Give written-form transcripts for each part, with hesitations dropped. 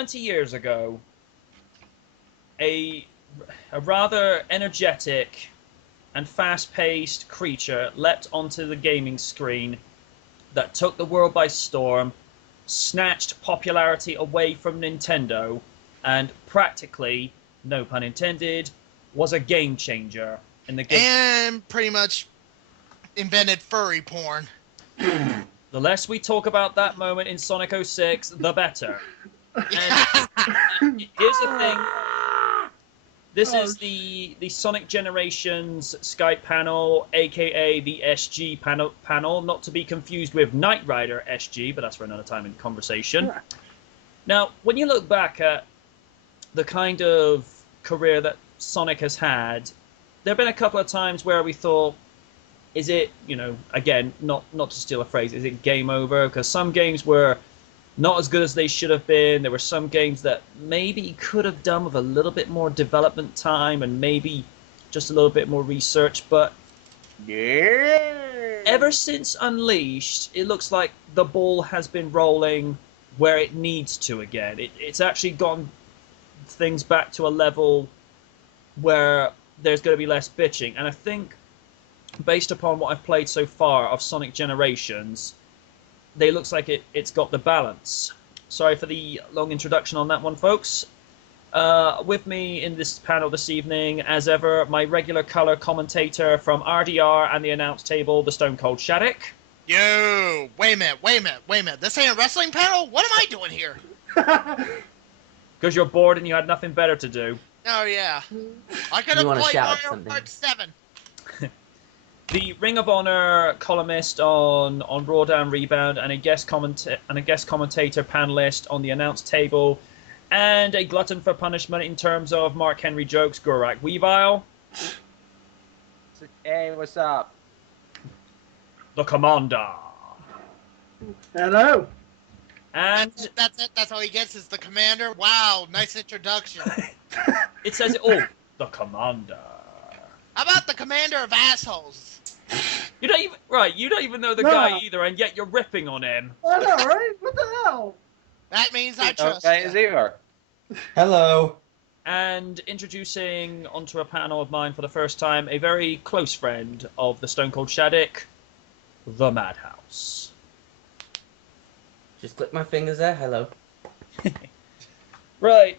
20 years ago, a rather energetic and fast-paced creature leapt onto the gaming screen that took the world by storm, snatched popularity away from Nintendo, and practically, no pun intended, was a game changer in the game. And pretty much invented furry porn. The less we talk about that moment in Sonic 06, the better. And here's the thing. This is the Sonic Generations Skype panel, aka the SG panel, not to be confused with Knight Rider SG, but that's for another time in conversation. Now, when you look back at the kind of career that Sonic has had, there have been a couple of times where we thought, is it, again, not to steal a phrase, is it game over? Because some games were not as good as they should have been. There were some games that maybe could have done with a little bit more development time and maybe just a little bit more research. But ever since Unleashed, it looks like the ball has been rolling where it needs to again. It's actually gotten things back to a level where there's going to be less bitching. And I think, based upon what I've played so far of Sonic Generations, they looks like it's got the balance. Sorry for the long introduction on that one, folks. With me in this panel this evening, as ever, my regular color commentator from RDR and the announce table, the Stone Cold Shattuck. Yo, wait a minute. This ain't a wrestling panel? What am I doing here? Because you're bored and you had nothing better to do. Oh, yeah. I could have played Mario Kart 7. The Ring of Honor columnist on Raw Down Rebound, and a guest commentator panelist on the announce table, and a glutton for punishment in terms of Mark Henry jokes, Gorak Weavile. Hey, what's up? The Commander. Hello. And that's it. That's all he gets is the Commander. Wow, nice introduction. It says it all. The Commander. How about the Commander of Assholes? You don't even know the guy either, and yet you're ripping on him. I know, right? What the hell? That means I trust you. Hello. And introducing onto a panel of mine for the first time, a very close friend of the Stone Cold Shattuck, the Madhouse. Just click my fingers there. Hello. Right.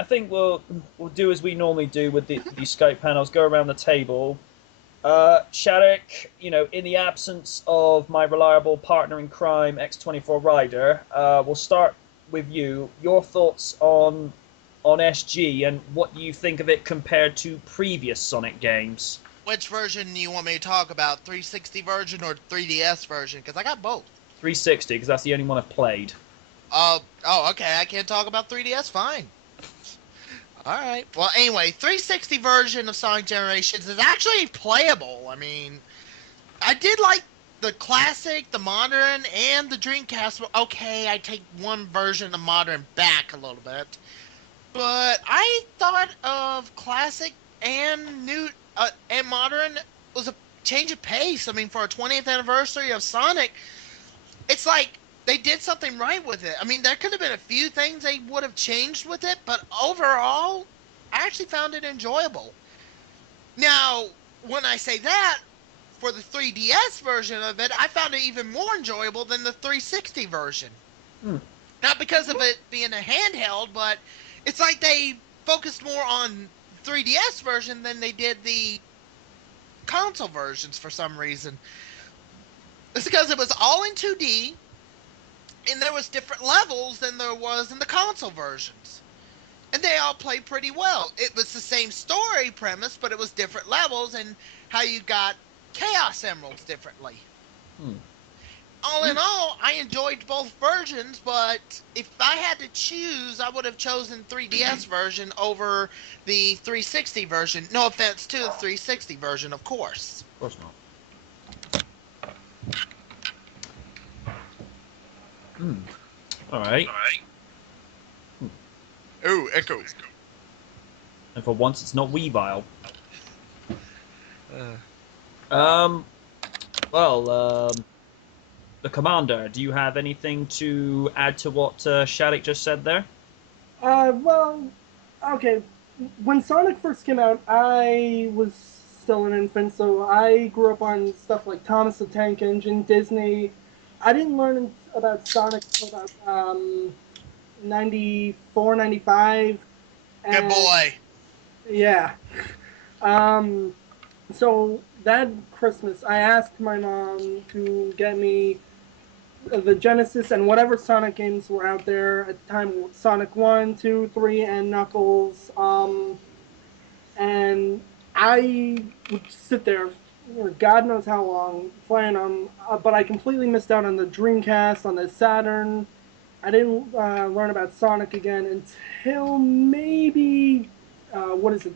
I think we'll do as we normally do with these Skype panels. Go around the table. Shattuck, in the absence of my reliable partner in crime, X24 Rider, we'll start with you. Your thoughts on SG and what you think of it compared to previous Sonic games. Which version do you want me to talk about? 360 version or 3DS version? Because I got both. 360, because that's the only one I've played. Okay. I can't talk about 3DS? Fine. Alright. Well, anyway, 360 version of Sonic Generations is actually playable. I mean, I did like the classic, the modern, and the Dreamcast. Okay, I take one version of modern back a little bit. But I thought of classic and new and modern was a change of pace. I mean, for a 20th anniversary of Sonic, it's like they did something right with it. I mean, there could have been a few things they would have changed with it, but overall, I actually found it enjoyable. Now, when I say that, for the 3DS version of it, I found it even more enjoyable than the 360 version. Not because of it being a handheld, but it's like they focused more on 3DS version than they did the console versions for some reason. It's because it was all in 2D, and there was different levels than there was in the console versions. And they all played pretty well. It was the same story premise, but it was different levels and how you got Chaos Emeralds differently. All in all, I enjoyed both versions, but if I had to choose, I would have chosen 3DS version over the 360 version. No offense to the 360 version, of course. Of course not. All right. Ooh, echo. And for once, it's not Weavile. the commander, do you have anything to add to what Shadik just said there? Well, okay. When Sonic first came out, I was still an infant, so I grew up on stuff like Thomas the Tank Engine, Disney. I didn't learn about Sonic until about 94, 95. Good boy. Yeah. So that Christmas, I asked my mom to get me the Genesis and whatever Sonic games were out there at the time, Sonic 1, 2, 3, and Knuckles. And I would sit there for God knows how long playing them, but I completely missed out on the Dreamcast, on the Saturn. I didn't learn about Sonic again until maybe,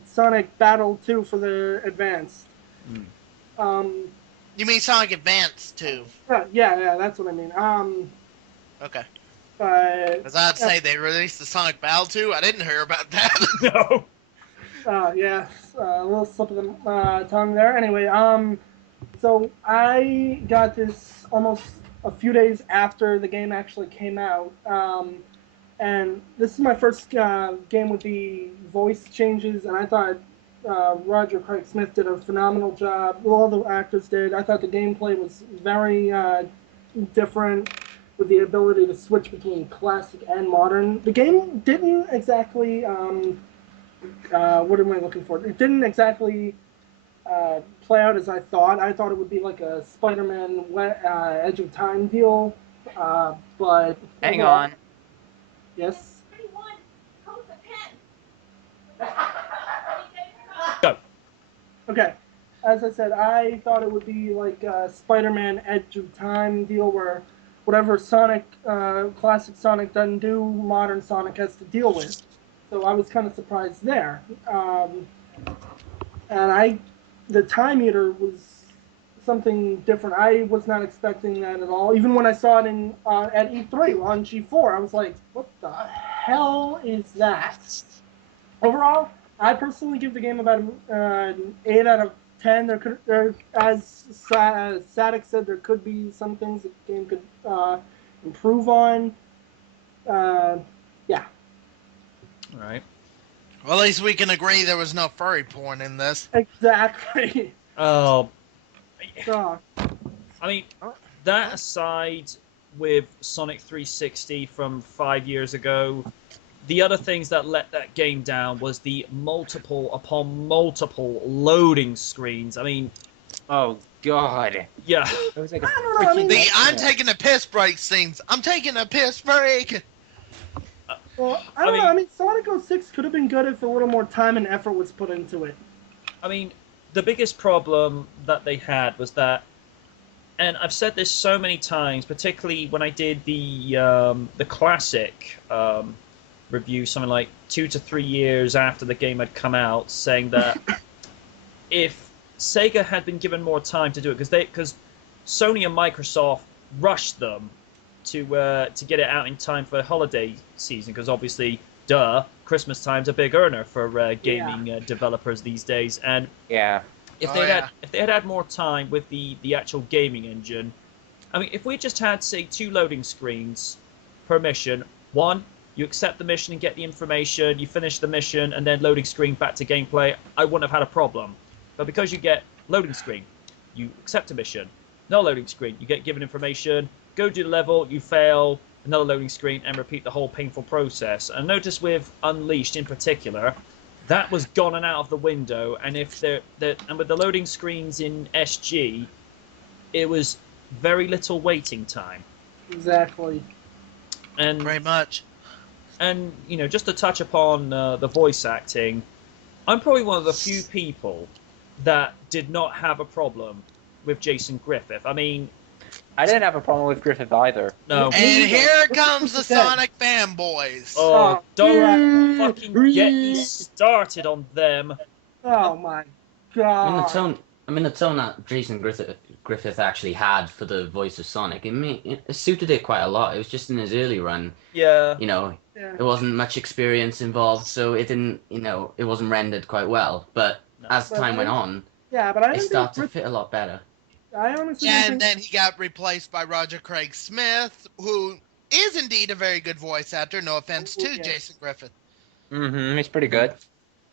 Sonic Battle 2 for the Advanced. You mean Sonic Advance too? Yeah, that's what I mean. Okay. But Because I'd say they released the Sonic Battle 2. I didn't hear about that. No. Yeah, a little slip of the tongue there. Anyway, so I got this almost a few days after the game actually came out, and this is my first game with the voice changes, and I thought Roger Craig Smith did a phenomenal job. All the actors did. I thought the gameplay was very different, with the ability to switch between classic and modern. The game didn't exactly, what am I looking for? It didn't exactly play out as I thought. I thought it would be like a Spider-Man Edge of Time deal, but... Hang on. Yes? Go. Okay. As I said, I thought it would be like a Spider-Man Edge of Time deal where whatever Sonic, classic Sonic doesn't do, modern Sonic has to deal with. So I was kind of surprised there. And the time eater was something different. I was not expecting that at all. Even when I saw it at E3 on G4, I was like, what the hell is that? Overall, I personally give the game about an 8 out of 10. As Sadik said, there could be some things that the game could improve on. Yeah. All right. Well, at least we can agree there was no furry porn in this. Exactly. Oh, So, I mean, that aside with Sonic 360 from 5 years ago, the other things that let that game down was the multiple upon multiple loading screens. I mean, Oh God. yeah. It was like a I don't know, I mean- The I'm taking a piss break scenes. I'm taking a piss break. well, I don't know. I mean, Sonic 06 could have been good if a little more time and effort was put into it. I mean, the biggest problem that they had was that, and I've said this so many times, particularly when I did the classic review, something like 2 to 3 years after the game had come out, saying that if Sega had been given more time to do it, because Sony and Microsoft rushed them to get it out in time for the holiday season, because obviously, Christmas time's a big earner for gaming developers these days, and yeah. if they had more time with the actual gaming engine, I mean, if we just had, say, 2 loading screens per mission, one, you accept the mission and get the information, you finish the mission, and then loading screen back to gameplay, I wouldn't have had a problem. But because you get loading screen, you accept a mission, no loading screen, you get given information, go do the level, you fail, another loading screen, and repeat the whole painful process. And notice with Unleashed in particular, that was gone and out of the window, and and with the loading screens in SG, it was very little waiting time. Exactly. And Very much. And just to touch upon the voice acting, I'm probably one of the few people that did not have a problem with Jason Griffith. I mean, I didn't have a problem with Griffith either. no. And here comes the Sonic fanboys. Oh, don't fucking get me started on them. Oh my god. The tone that Jason Griffith actually had for the voice of Sonic, it suited it quite a lot. It was just in his early run. Yeah. Yeah. There wasn't much experience involved, so it didn't, it wasn't rendered quite well. But as time went on, Yeah, but I it didn't started to think fit a lot better. I honestly And think... then he got replaced by Roger Craig Smith, who is indeed a very good voice actor. No offense to Yes. Jason Griffith. Mm-hmm. It's pretty good.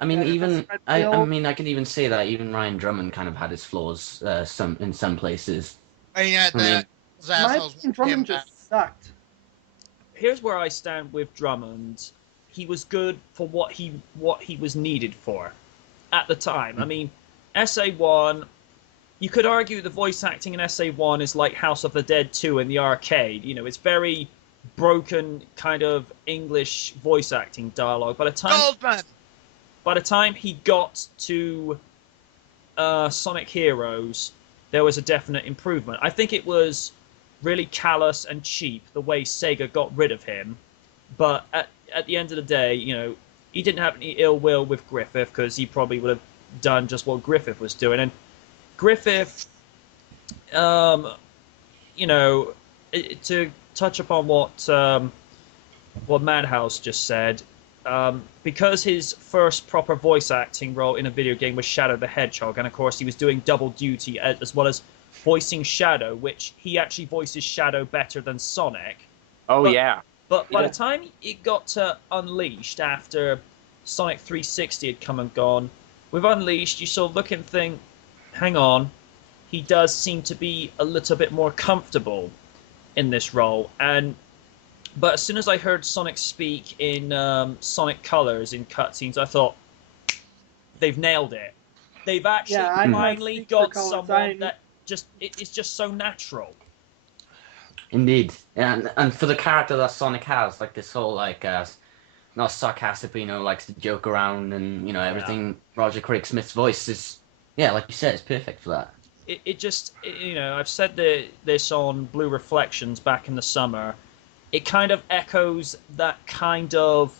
I mean, Yeah, even that's I real. mean, I can even say that even Ryan Drummond kind of had his flaws, in some places. And yet, I mean, those My assholes opinion, Drummond him back. just sucked. Here's where I stand with Drummond. He was good for what he was needed for at the time. I mean, SA1. You could argue the voice acting in SA1 is like House of the Dead 2 in the arcade. You know, it's very broken kind of English voice acting dialogue. By the time he got to Sonic Heroes, there was a definite improvement. I think it was really callous and cheap the way Sega got rid of him. But at the end of the day, you know, he didn't have any ill will with Griffith because he probably would have done just what Griffith was doing. And Griffith, you know, to touch upon what Madhouse just said, because his first proper voice acting role in a video game was Shadow the Hedgehog, and of course he was doing double duty as well as voicing Shadow, which he actually voices Shadow better than Sonic. Oh, yeah. But by the time it got to Unleashed, after Sonic 360 had come and gone, with Unleashed, you sort of look and think, hang on, he does seem to be a little bit more comfortable in this role. But as soon as I heard Sonic speak in Sonic Colors in cutscenes, I thought, they've nailed it. They've actually finally got someone that it's just so natural. Indeed, and for the character that Sonic has, like this whole like not sarcastic, but, you know, likes to joke around, and, you know, everything. Roger Craig Smith's voice is, yeah, like you said, it's perfect for that. You know, I've said this on Blue Reflections back in the summer. It kind of echoes that kind of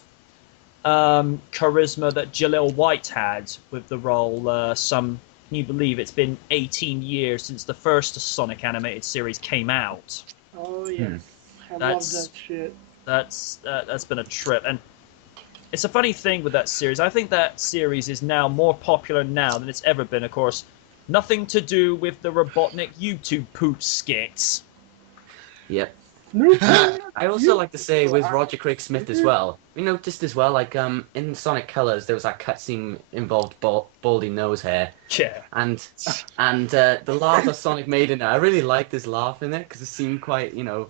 charisma that Jaleel White had with the role. Can you believe it's been 18 years since the first Sonic animated series came out? Oh, yes. I love that shit. That's been a trip. And it's a funny thing with that series. I think that series is now more popular now than it's ever been, of course. Nothing to do with the Robotnik YouTube poop skits. Yep. I also like to say with Roger Craig Smith as well. We noticed as well, like in Sonic Colors, there was that cutscene involved baldy nose hair. Yeah. And the laugh that Sonic made in it, I really liked his laugh in it because it seemed quite, you know,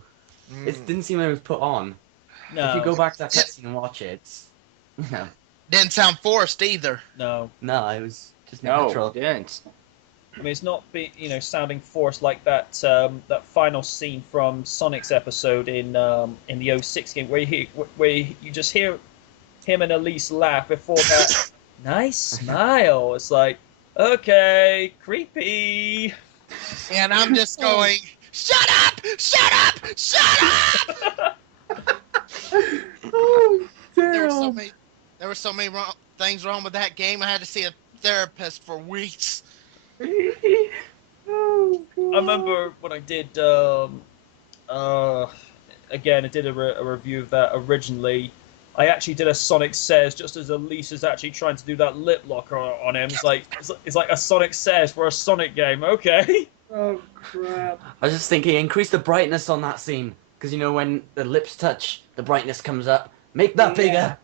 it didn't seem like it was put on. No. If you go back to that cutscene and watch it, it's, you know. Didn't sound forced either. No, it was just natural. No, it didn't. I mean, it's not sounding forced like that final scene from Sonic's episode in the 06 game where you just hear him and Elise laugh before that nice smile. It's like, okay, creepy. And I'm just going, shut up! Shut up! Shut up! Oh, damn. There were so many things wrong with that game. I had to see a therapist for weeks. Oh, God. I remember when I did again, I did a review of that originally. I actually did a Sonic Says just as Elise is actually trying to do that lip lock on him. It's like a Sonic Says for a Sonic game. Okay. Oh, crap. I was just thinking, increase the brightness on that scene. Because, you know, when the lips touch, the brightness comes up. Make that bigger.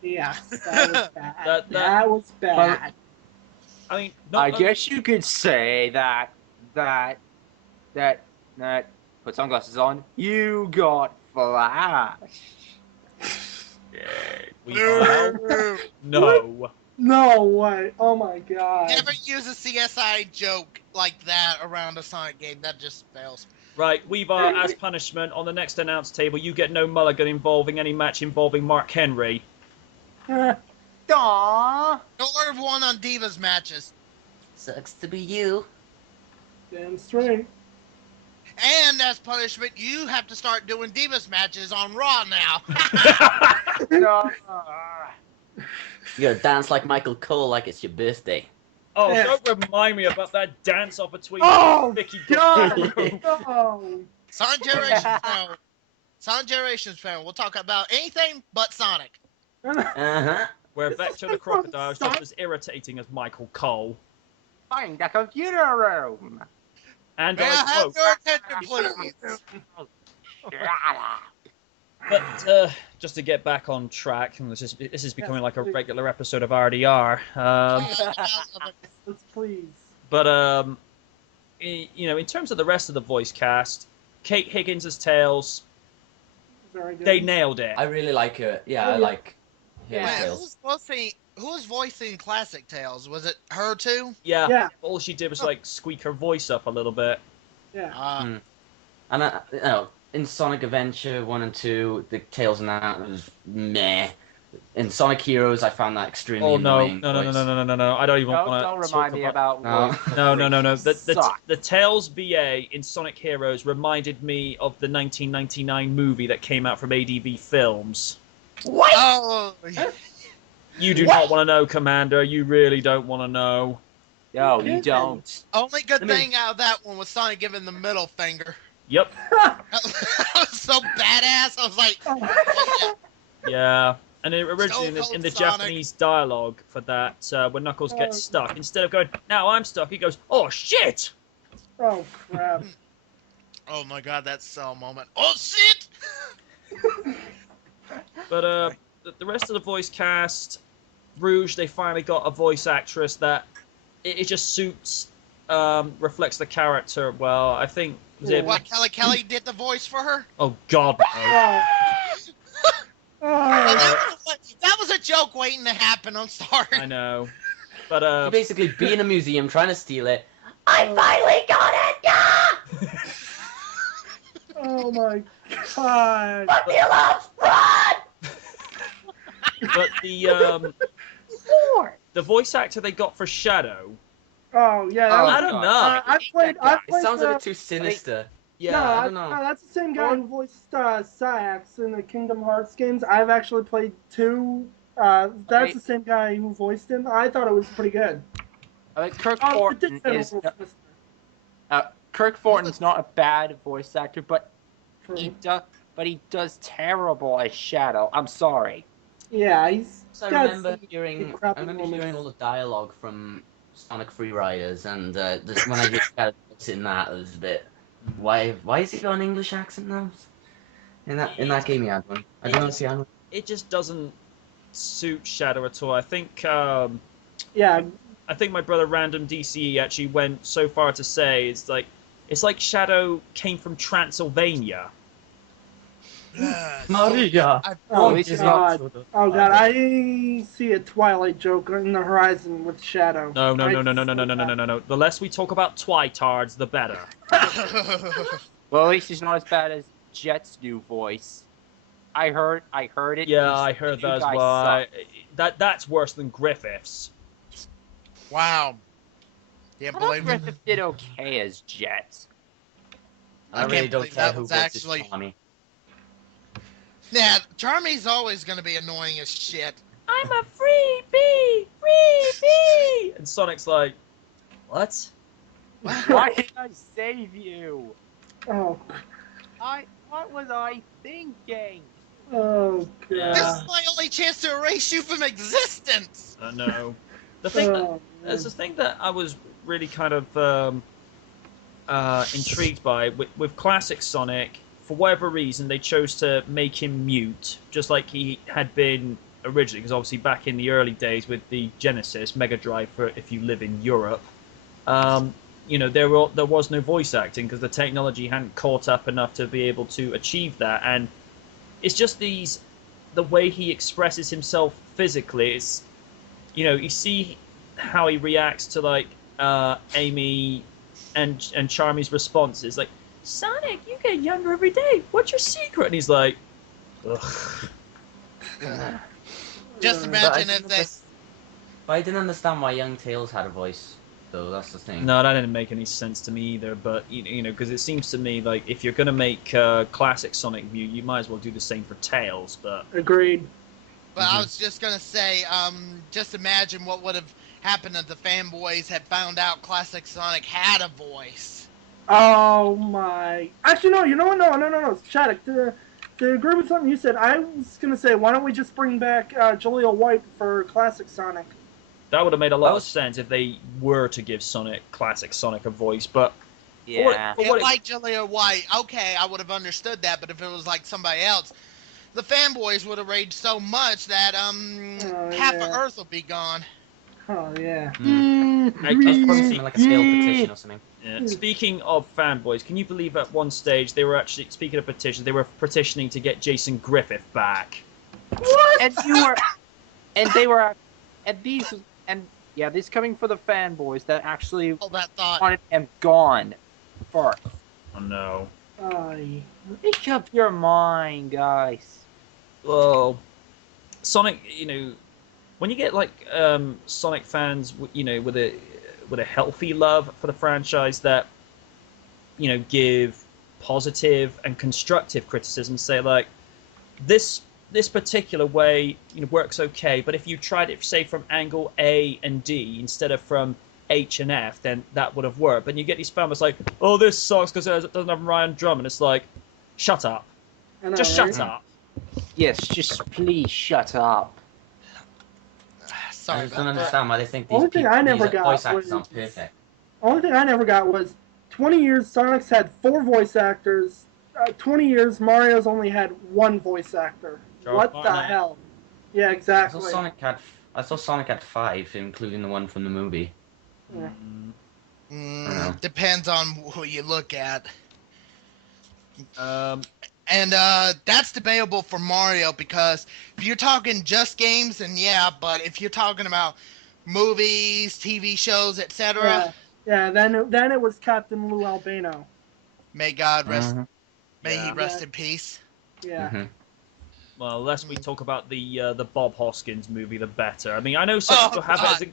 Yeah, that was bad. That was bad. I mean, I guess you could say that put sunglasses on. You got Flash. No. No way. Oh my God. Never use a CSI joke like that around a Sonic game. That just fails. Right, Weaver, as punishment, on the next announce table, you get no mulligan involving any match involving Mark Henry. Aww. Don't order one on Divas matches. Sucks to be you. Damn straight. And as punishment, you have to start doing Divas matches on Raw now. No. You gotta dance like Michael Cole like it's your birthday. Oh, don't remind me about that dance-off between Vicky God. Oh. Sonic Generations fan. Sonic Generations fan. We'll talk about anything but Sonic. Uh-huh. where Vector the Crocodile is just as irritating as Michael Cole. Find the computer room. And May I I have quote, your attention, please? but just to get back on track, and this is becoming like a regular episode of RDR. Let's please. But in terms of the rest of the voice cast, Kate Higgins as Tails, Very good. they nailed it. I really like it. Yeah, Oh, I yeah. like his Wait, Tails. who was voicing Classic Tales? Was it her too? Yeah, Yeah. all she did was like squeak her voice up a little bit. Yeah. Ah. And in Sonic Adventure 1 and 2, the Tails in that was meh. In Sonic Heroes, I found that extremely Oh no, annoying. no! voice. I don't even want Don't to remind me about. No. voice. No. Suck. The Tails VA in Sonic Heroes reminded me of the 1999 movie that came out from ADV Films. What? Oh, You do not want to know, Commander. You really don't want to know. No, you don't. only good I mean- thing out of that one was Sonic giving the middle finger. Yep. That was so badass. I was like, oh, Yeah. And originally in the Sonic. Japanese dialogue for that, when Knuckles gets stuck, instead of going, "Now I'm stuck," he goes, "Oh shit!" Oh crap. oh my god, that cell moment. Oh shit! But the rest of the voice cast, Rouge, they finally got a voice actress that it just suits, reflects the character well. I think. Was it- What, Kelly did the voice for her? Oh God, no. Oh. Oh. That was a joke waiting to happen. I'm sorry. I know. But You basically be in a museum trying to steal it. I finally got it! Yeah! Oh my god. Fabulous! Run! but the voice actor they got for Shadow. Oh yeah. Oh, I don't know. I played. It sounds a bit too sinister. Yeah. No, I don't know. no, that's the same guy who voiced Sax in the Kingdom Hearts games. I've actually played 2. That's the same guy who voiced him. I thought it was pretty good. I think Kirk Oh, it did Thornton sound a is. little twisted Kirk Thornton's not a bad voice actor, but for he me. does terrible as Shadow. I'm sorry. Yeah, he's. So I got remember some hearing crappy moments. all the dialogue from Sonic Free Riders, and just when I just got in that, it was a bit. Why is he got an English accent now? In that game he had one. I don't see one. It just doesn't suit Shadow at all. I think Yeah, I think my brother Random DCE actually went so far to say it's like Shadow came from Transylvania. Maria. Oh, this is God. Oh god, I see a Twilight joke in the horizon with Shadow. No. The less we talk about Twitards, the better. Well, at least he's not as bad as Jet's new voice. I heard it. Yeah, I heard that as guys well. suck. That's worse than Griffiths. Wow. Yeah, I thought believe me. Griffith did okay as Jet. I can't really don't believe care that who was voices actually- Tommy. Yeah, Charmy's always gonna be annoying as shit. I'm a free bee. And Sonic's like, what? Why did I save you? Oh, What was I thinking? oh This god. is my only chance to erase you from existence. I know. The thing that Oh, there's a thing that I was really kind of intrigued by with classic Sonic. For whatever reason, they chose to make him mute, just like he had been originally. Because obviously, back in the early days with the Genesis Mega Drive, for if you live in Europe, there was no voice acting because the technology hadn't caught up enough to be able to achieve that. And it's just the way he expresses himself physically. It's you see how he reacts to like Amy and Charmy's responses, like, Sonic, you get younger every day. What's your secret? And he's like, ugh. Just imagine if they. But I didn't understand why young Tails had a voice, though. That's the thing. No, that didn't make any sense to me either. But because it seems to me like if you're gonna make classic Sonic View, you might as well do the same for Tails. But Agreed. But I was just gonna say, just imagine what would have happened if the fanboys had found out Classic Sonic had a voice. Oh my. Actually, no. You know what? No. Shattuck, to agree with something you said, I was gonna say, why don't we just bring back Jaleel White for classic Sonic? that would have made a lot of sense if they were to give classic Sonic a voice. But Yeah. For If what it- like Julia White, okay, I would have understood that, but if it was like somebody else, the fanboys would have raged so much that half of yeah. Earth will be gone. Oh yeah. That's probably something like a scale petition or something. Yeah. Speaking of fanboys, can you believe at one stage they were actually, speaking of petitions, they were petitioning to get Jason Griffith back? And you were, and they were, and these, and yeah, these coming for the fanboys that actually All that thought. wanted him gone first. Oh no. Aye. Make up your mind, guys. Well, Sonic, you know, when you get like Sonic fans, you know, with a healthy love for the franchise that, you know, give positive and constructive criticism, say like this particular way, you know, works okay, but if you tried it, say, from angle A and D instead of from H and F, then that would have worked. But you get these fans like, oh, this sucks because it doesn't have Ryan Drum, and it's like, shut up, I know, just right? shut up. Yes, just please shut up. Sorry I just don't about that. understand why they think Only these, thing people, I never these got voice actors was- aren't perfect. Only thing I never got was 20 years Sonic's had 4 voice actors. 20 years Mario's only had 1 voice actor. Charles What the Barnett. hell? Yeah, exactly. I saw Sonic had 5, including the one from the movie. Yeah. Mm, Depends on who you look at. Um, And that's debatable for Mario because if you're talking just games, then yeah, but if you're talking about movies, TV shows, etc., Yeah, then it was Captain Lou Albano. may God rest, Mhm. may he Yeah. rest in peace. Yeah. Mhm. well, less we talk about the Bob Hoskins movie, the better. I mean, I know some people have it as a,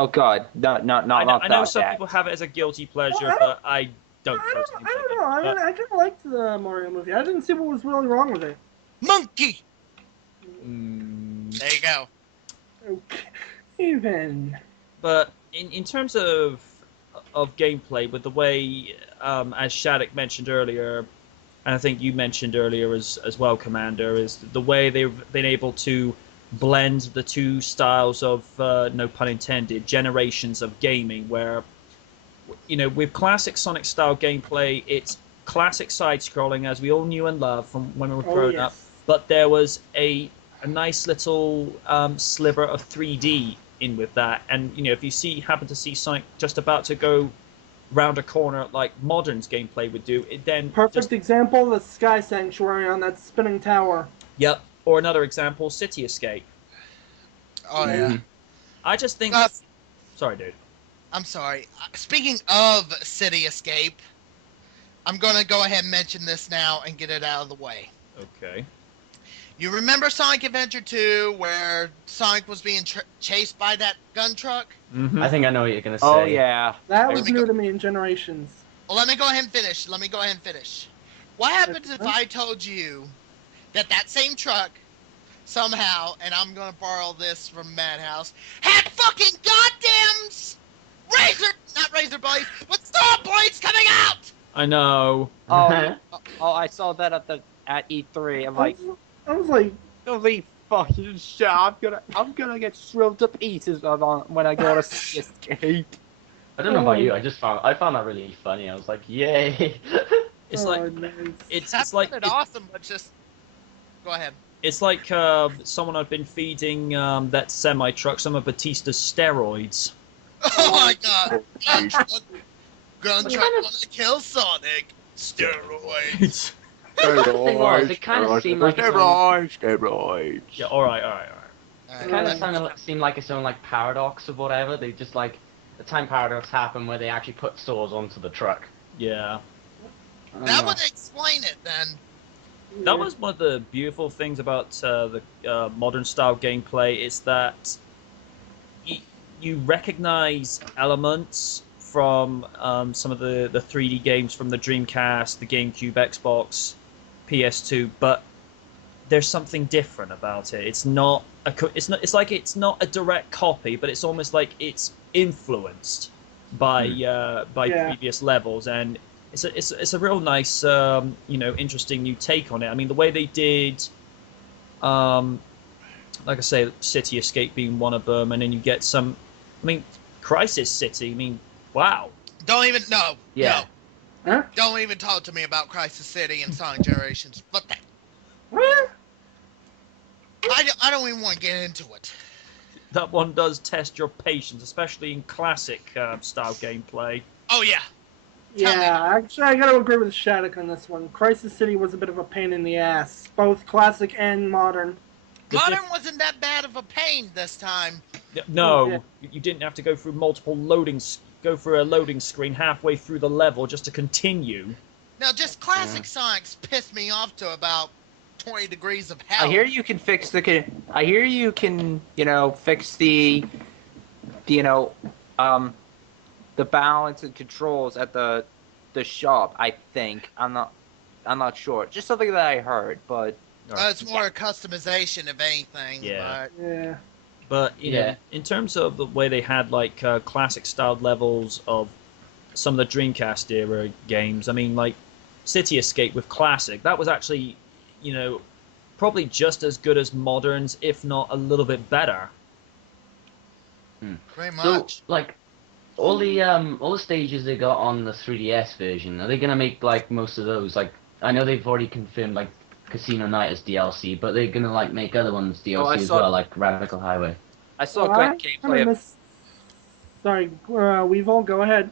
Oh God, not I know that some bad. people have it as a guilty pleasure, Well, but I don't I personally don't think know. it. But- I kind of liked the Mario movie. I didn't see what was really wrong with it. Monkey! Mm, There you go. Okay. Even. but in terms of gameplay, with the way, as Shattuck mentioned earlier, and I think you mentioned earlier as well, Commander, is the way they've been able to blend the two styles of, no pun intended, generations of gaming, where, you know, with classic Sonic style gameplay, it's classic side-scrolling as we all knew and loved from when we were growing up, but there was a nice little sliver of 3D in with that, and you know, if you happen to see Sonic just about to go round a corner like Modern's gameplay would do, it then Perfect example, the Sky Sanctuary on that spinning tower. Yep. Or another example, City Escape. Oh yeah. Mhm. I just think. Uh, Sorry, dude. I'm sorry. Speaking of City Escape, I'm gonna go ahead and mention this now and get it out of the way. Okay. You remember Sonic Adventure 2 where Sonic was being chased by that gun truck? Mm-hmm. I think I know what you're gonna say. Oh yeah. That Let was me new go- to me in Generations. Well, let me go ahead and finish. What happens if I told you that same truck somehow, and I'm gonna borrow this from Madhouse, had fucking goddamn not razor blades, but saw blades coming out? I know. Oh, I saw that at E3. I'm like, I was like, holy fucking shit! I'm gonna get shriveled to pieces when I go to City Escape. I don't know about you. I found that really funny. I was like, yay! It's oh, like nice. it's like awesome, but just go ahead. it's like someone had been feeding that semi truck some of Batista's steroids. Oh my god! Gun truck wanna kill Sonic. Steroids. The thing was, it kind of seemed like its own, Steroids. Yeah. All right. it kind of seemed like its own like paradox or whatever. They just like the time paradox happened where they actually put swords onto the truck. Yeah. I don't That know. would explain it then. That was one of the beautiful things about the modern style gameplay, is that you recognize elements from some of the 3D games from the Dreamcast, the GameCube, Xbox, PS2, but there's something different about it. It's not it's not a direct copy, but it's almost like it's influenced by previous levels, and it's a real nice interesting new take on it. I mean, the way they did, like I say, City Escape being one of them, and then you get some. I mean, Crisis City. I mean, wow. Don't even Yeah. no. Huh? Don't even talk to me about Crisis City and Sonic Generations. Fuck that. What? I don't even want to get into it. That one does test your patience, especially in classic style gameplay. Oh, yeah. Tell me. Yeah, actually, I gotta agree with Shattuck on this one. Crisis City was a bit of a pain in the ass, both classic and modern. Modern wasn't that bad of a pain this time. No, Yeah. you didn't have to go through multiple go through a loading screen halfway through the level just to continue. Now, just classic Sonics pissed me off to about 20 degrees of hell. I hear you can fix the. I hear you can, fix the balance and controls at the shop. I think I'm not sure. Just something that I heard, but It's more a customization, if anything. Yeah. But Yeah. But you know, in terms of the way they had like classic styled levels of some of the Dreamcast era games, I mean, like City Escape with classic, that was actually, probably just as good as moderns, if not a little bit better. pretty So, much. like, all the stages they got on the 3DS version, are they gonna make like most of those? Like, I know they've already confirmed like Casino Night as DLC, but they're gonna like make other ones DLC as well, like Radical Highway. I saw Well, gameplay. Sorry, Weevil, go ahead.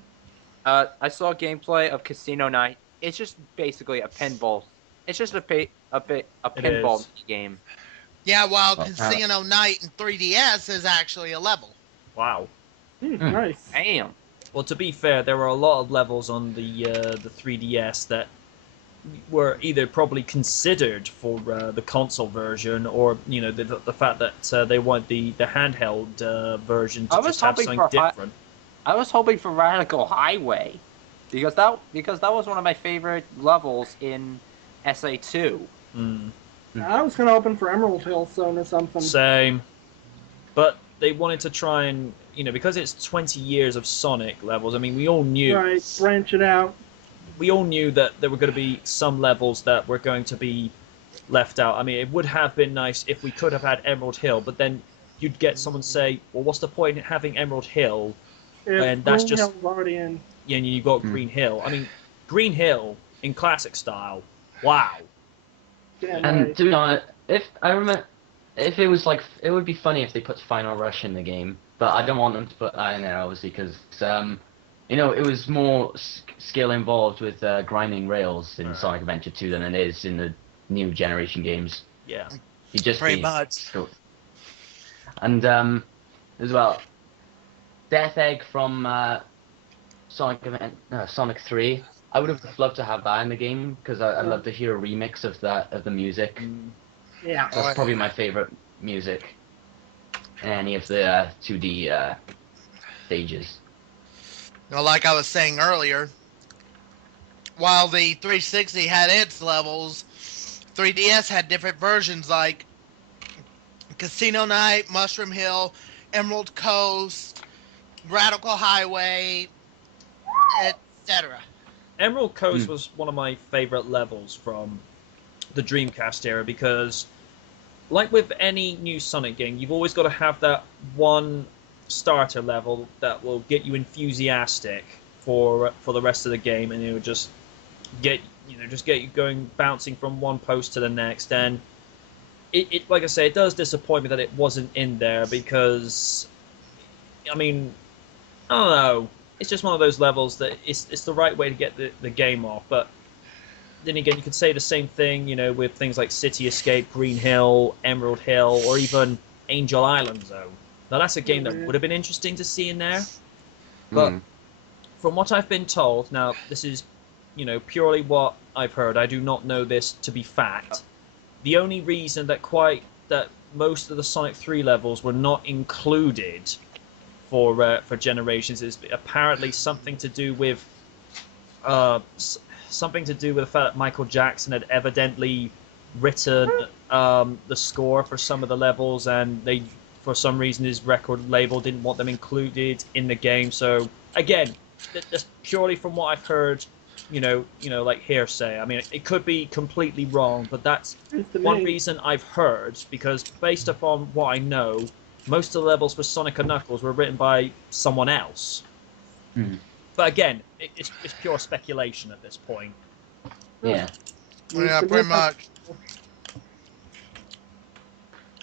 I saw gameplay of Casino Night. It's just basically a pinball. It's just a pinball game. Yeah, while Oh, Casino Night in 3DS is actually a level. Wow. Nice. Damn. Well, to be fair, there were a lot of levels on the 3DS that were either probably considered for the console version, or the fact that they want the handheld version to just have something different. I was hoping for Radical Highway, because that was one of my favorite levels in SA2. I was gonna open for Emerald Hill Zone or something. Same, but they wanted to try and because it's 20 years of Sonic levels. I mean, we all knew. Right, branch it out. We all knew that there were going to be some levels that were going to be left out. I mean, it would have been nice if we could have had Emerald Hill, but then you'd get someone say, well, what's the point in having Emerald Hill? And that's Green just... Hill's already in. Yeah, and you got Green Hill. I mean, Green Hill in classic style, wow. Damn And right. to be honest, if it was like, it would be funny if they put Final Rush in the game, but I don't want them to put that in there, obviously, because it was more skill involved with grinding rails in Sonic Adventure 2 than it is in the new generation games. Yeah. You just Pretty need much. skill. And as well, Death Egg from Sonic 3. I would have loved to have that in the game because I'd love to hear a remix of the music. Yeah. That's probably my favorite music in any of the 2D stages. Like I was saying earlier, while the 360 had its levels, 3DS had different versions like Casino Night, Mushroom Hill, Emerald Coast, Radical Highway, etc. Emerald Coast was one of my favorite levels from the Dreamcast era because, like with any new Sonic game, you've always got to have that one starter level that will get you enthusiastic for the rest of the game, and it will just get you going, bouncing from one post to the next. And it like I say, it does disappoint me that it wasn't in there because, I mean, I don't know. It's just one of those levels that it's the right way to get the game off. But then again, you could say the same thing, with things like City Escape, Green Hill, Emerald Hill, or even Angel Island Zone. Now, that's a game that would have been interesting to see in there. But from what I've been told, now, this is, purely what I've heard. I do not know this to be fact. The only reason that most of the Sonic 3 levels were not included for Generations is apparently something to do with the fact that Michael Jackson had evidently written the score for some of the levels, and they, for some reason, his record label didn't want them included in the game. So again, just purely from what I've heard, like hearsay. I mean, it could be completely wrong, but that's one reason I've heard, because based upon what I know, most of the levels for Sonic and Knuckles were written by someone else. But again, it's pure speculation at this point. Yeah. Yeah, pretty much.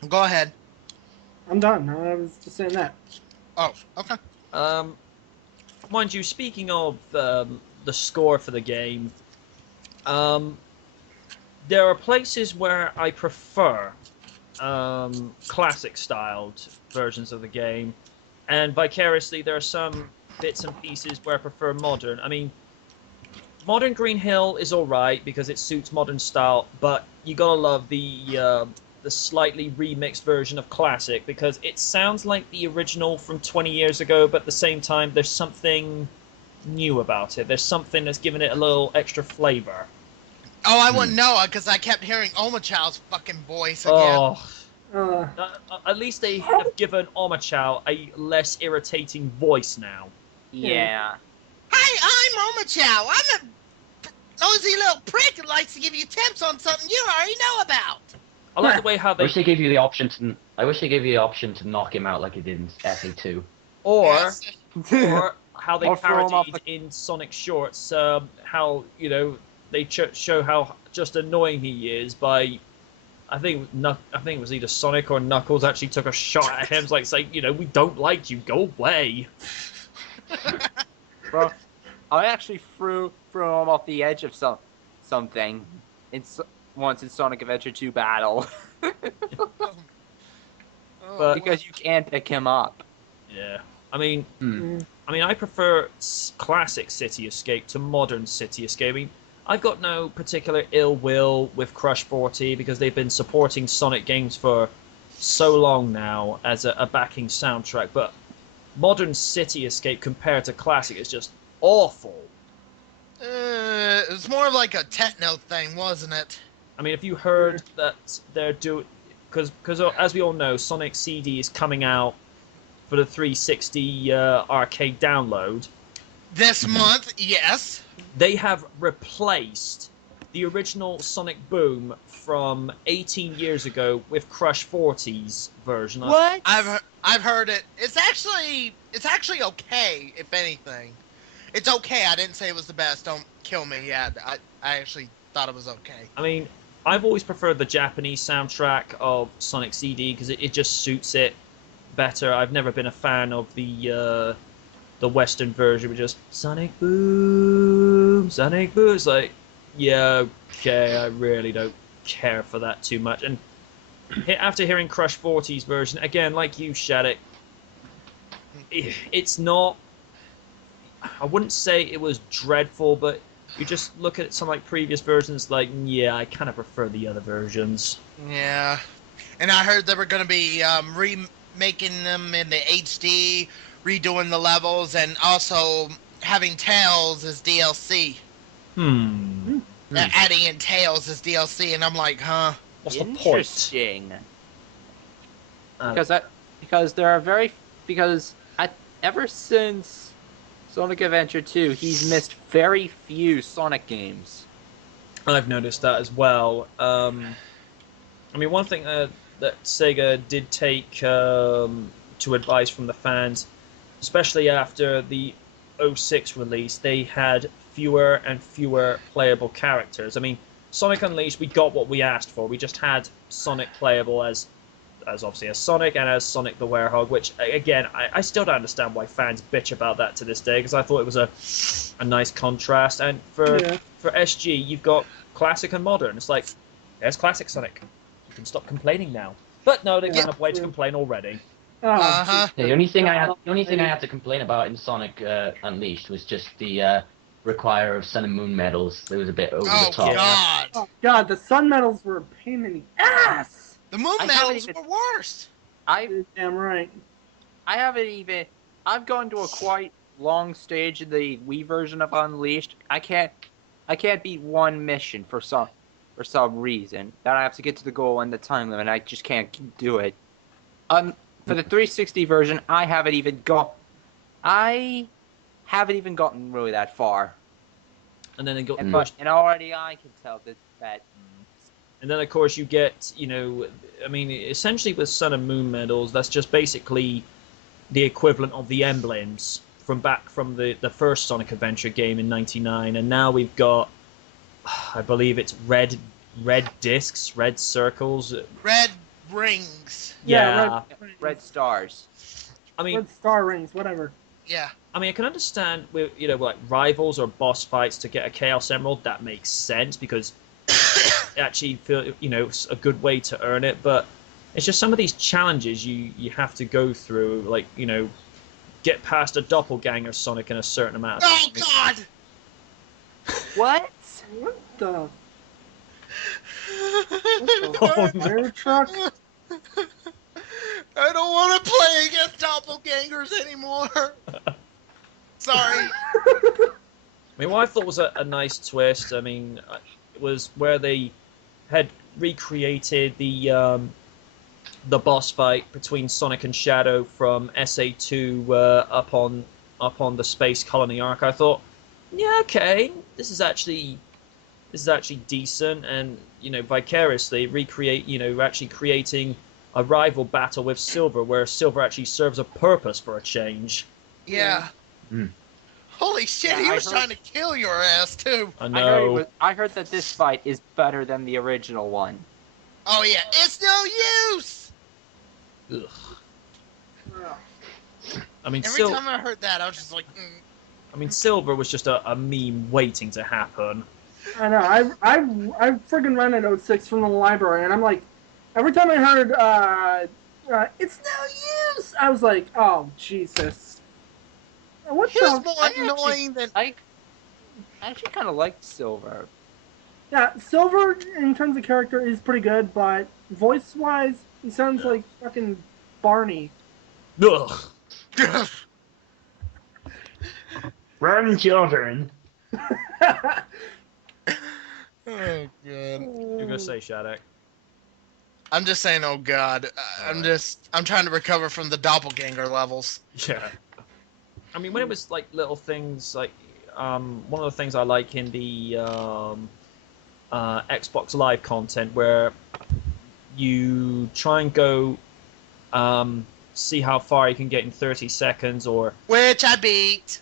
Go ahead. I'm done. I was just saying that. Oh, okay. Mind you, speaking of the score for the game, there are places where I prefer classic-styled versions of the game, and vicariously there are some bits and pieces where I prefer modern. I mean, modern Green Hill is alright because it suits modern style, but you gotta love the slightly remixed version of classic because it sounds like the original from 20 years ago, but at the same time there's something new about it. There's something that's given it a little extra flavor. Oh, I wouldn't know because I kept hearing Omachow's fucking voice again. Oh, at least they have given Omachow a less irritating voice now. Yeah. Hi, I'm Omachow. I'm a nosy little prick who likes to give you tips on something you already know about. I like the way how I they wish they gave you the option to. I wish they gave you the option to knock him out like he did in FA2. or Yes. or how they Or throw him off parodied in Sonic Shorts, how they show how just annoying he is by. I think it was either Sonic or Knuckles actually took a shot at him, like saying, we don't like you, go away. Bro, I actually threw him off the edge of something once in Sonic Adventure 2 Battle. But- Because you can't pick him up. Yeah, I mean, Hmm. I prefer classic City Escape to modern City Escape. I mean, I've got no particular ill will with Crush 40 because they've been supporting Sonic games for so long now as a backing soundtrack. But modern City Escape compared to classic is just awful. It was more like a techno thing, wasn't it? I mean, if you heard that they're doing, because as we all know, Sonic CD is coming out for the 360 arcade download. This month, yes. They have replaced the original Sonic Boom from 18 years ago with Crush 40's version. What? I've heard it. It's actually okay, if anything. It's okay. I didn't say it was the best. Don't kill me yet. I actually thought it was okay. I mean, I've always preferred the Japanese soundtrack of Sonic CD because it just suits it better. I've never been a fan of the Western version, which just Sonic Boom, Sonic Boom. It's like, yeah, okay, I really don't care for that too much. And after hearing Crush 40's version, again, like you, Shattuck, it's not. I wouldn't say it was dreadful, but you just look at some like previous versions, like, yeah, I kind of prefer the other versions. Yeah. And I heard they were going to be remaking them in the HD, redoing the levels, and also having Tails as DLC. Adding in Tails as DLC, and I'm like, huh? What's the point? Interesting. Ever since Sonic Adventure 2, he's missed very few Sonic games. I've noticed that as well. I mean, one thing that Sega did take to advice from the fans, especially after the 06 release, they had fewer and fewer playable characters. I mean, Sonic Unleashed, we got what we asked for. We just had Sonic playable as obviously as Sonic and as Sonic the Werehog, which, again, I still don't understand why fans bitch about that to this day, because I thought it was a nice contrast. And for SG, you've got classic and modern. It's like, there's classic Sonic. You can stop complaining now. But no, they found a way to complain already. Uh-huh. Yeah, the only thing I had to complain about in Sonic Unleashed was just the require of Sun and Moon medals. It was a bit over the top. God. Oh, God, the Sun medals were a pain in the ass! The Moon I medals haven't were worse. You're damn right. I've gone to a quite long stage in the Wii version of Unleashed. I can't beat one mission for some reason. That I have to get to the goal in the time limit. I just can't do it. For the 360 version, I haven't even gotten really that far. And then they got And already I can tell that. And then, of course, you get, I mean, essentially with Sun and Moon medals, that's just basically the equivalent of the emblems from the first Sonic Adventure game in '99, and now we've got, I believe it's red discs, red circles, Red rings. yeah. Red stars. I mean, Red star rings, whatever. Yeah. I mean, I can understand with like rivals or boss fights to get a Chaos Emerald. That makes sense because it actually feel it's a good way to earn it. But it's just some of these challenges you have to go through, like get past a doppelganger Sonic in a certain amount of Oh time. God! What? What the? Oh, no. Fire truck? I don't want to play against doppelgangers anymore. Sorry. I mean, what I thought was a nice twist, I mean, it was where they had recreated the boss fight between Sonic and Shadow from SA2 up on the Space Colony arc. I thought, yeah, okay, this is actually decent, and vicariously recreate, actually creating a rival battle with Silver, where Silver actually serves a purpose for a change. Yeah. Mm. Holy shit, Yeah, he I was heard- trying to kill your ass too. I know. I heard that this fight is better than the original one. Oh yeah, it's no use. Ugh. I mean, Every time I heard that, I was just like, Silver was just a meme waiting to happen. I know. I friggin' rented 06 from the library, and I'm like, every time I heard it's no use, I was like, oh Jesus. What he was the? more annoying than. I actually kind of liked Silver. Yeah, Silver in terms of character is pretty good, but voice-wise, he sounds like fucking Barney. Ugh. Run, children. Oh god. You're gonna say Shattuck. I'm just saying, oh god. I'm trying to recover from the doppelganger levels. Yeah. I mean, when it was like little things like one of the things I like in the Xbox Live content where you try and go see how far you can get in 30 seconds, or Which I beat.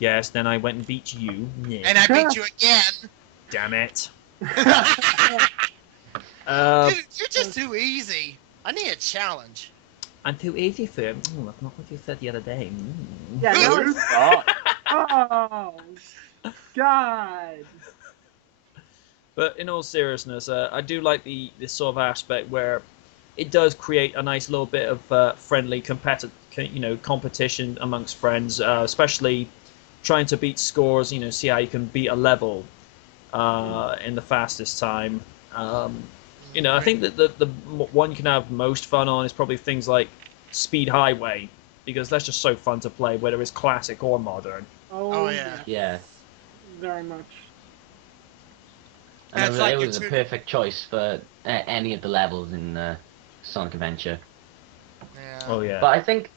yes, then I went and beat you. Yeah. And I beat you again. Damn it. Dude, you're just too easy. I need a challenge. I'm too easy for him. Oh, that's not what you said the other day. Yeah, no, Ooh. oh, God. But in all seriousness, I do like this sort of aspect where it does create a nice little bit of friendly competition amongst friends, especially trying to beat scores. See how you can beat a level in the fastest time. I think that the one you can have most fun on is probably things like Speed Highway, because that's just so fun to play, whether it's classic or modern. Oh, yeah. Yeah. Very much. And That's it like was a it's- perfect choice for any of the levels in Sonic Adventure. Yeah. Oh yeah. But I think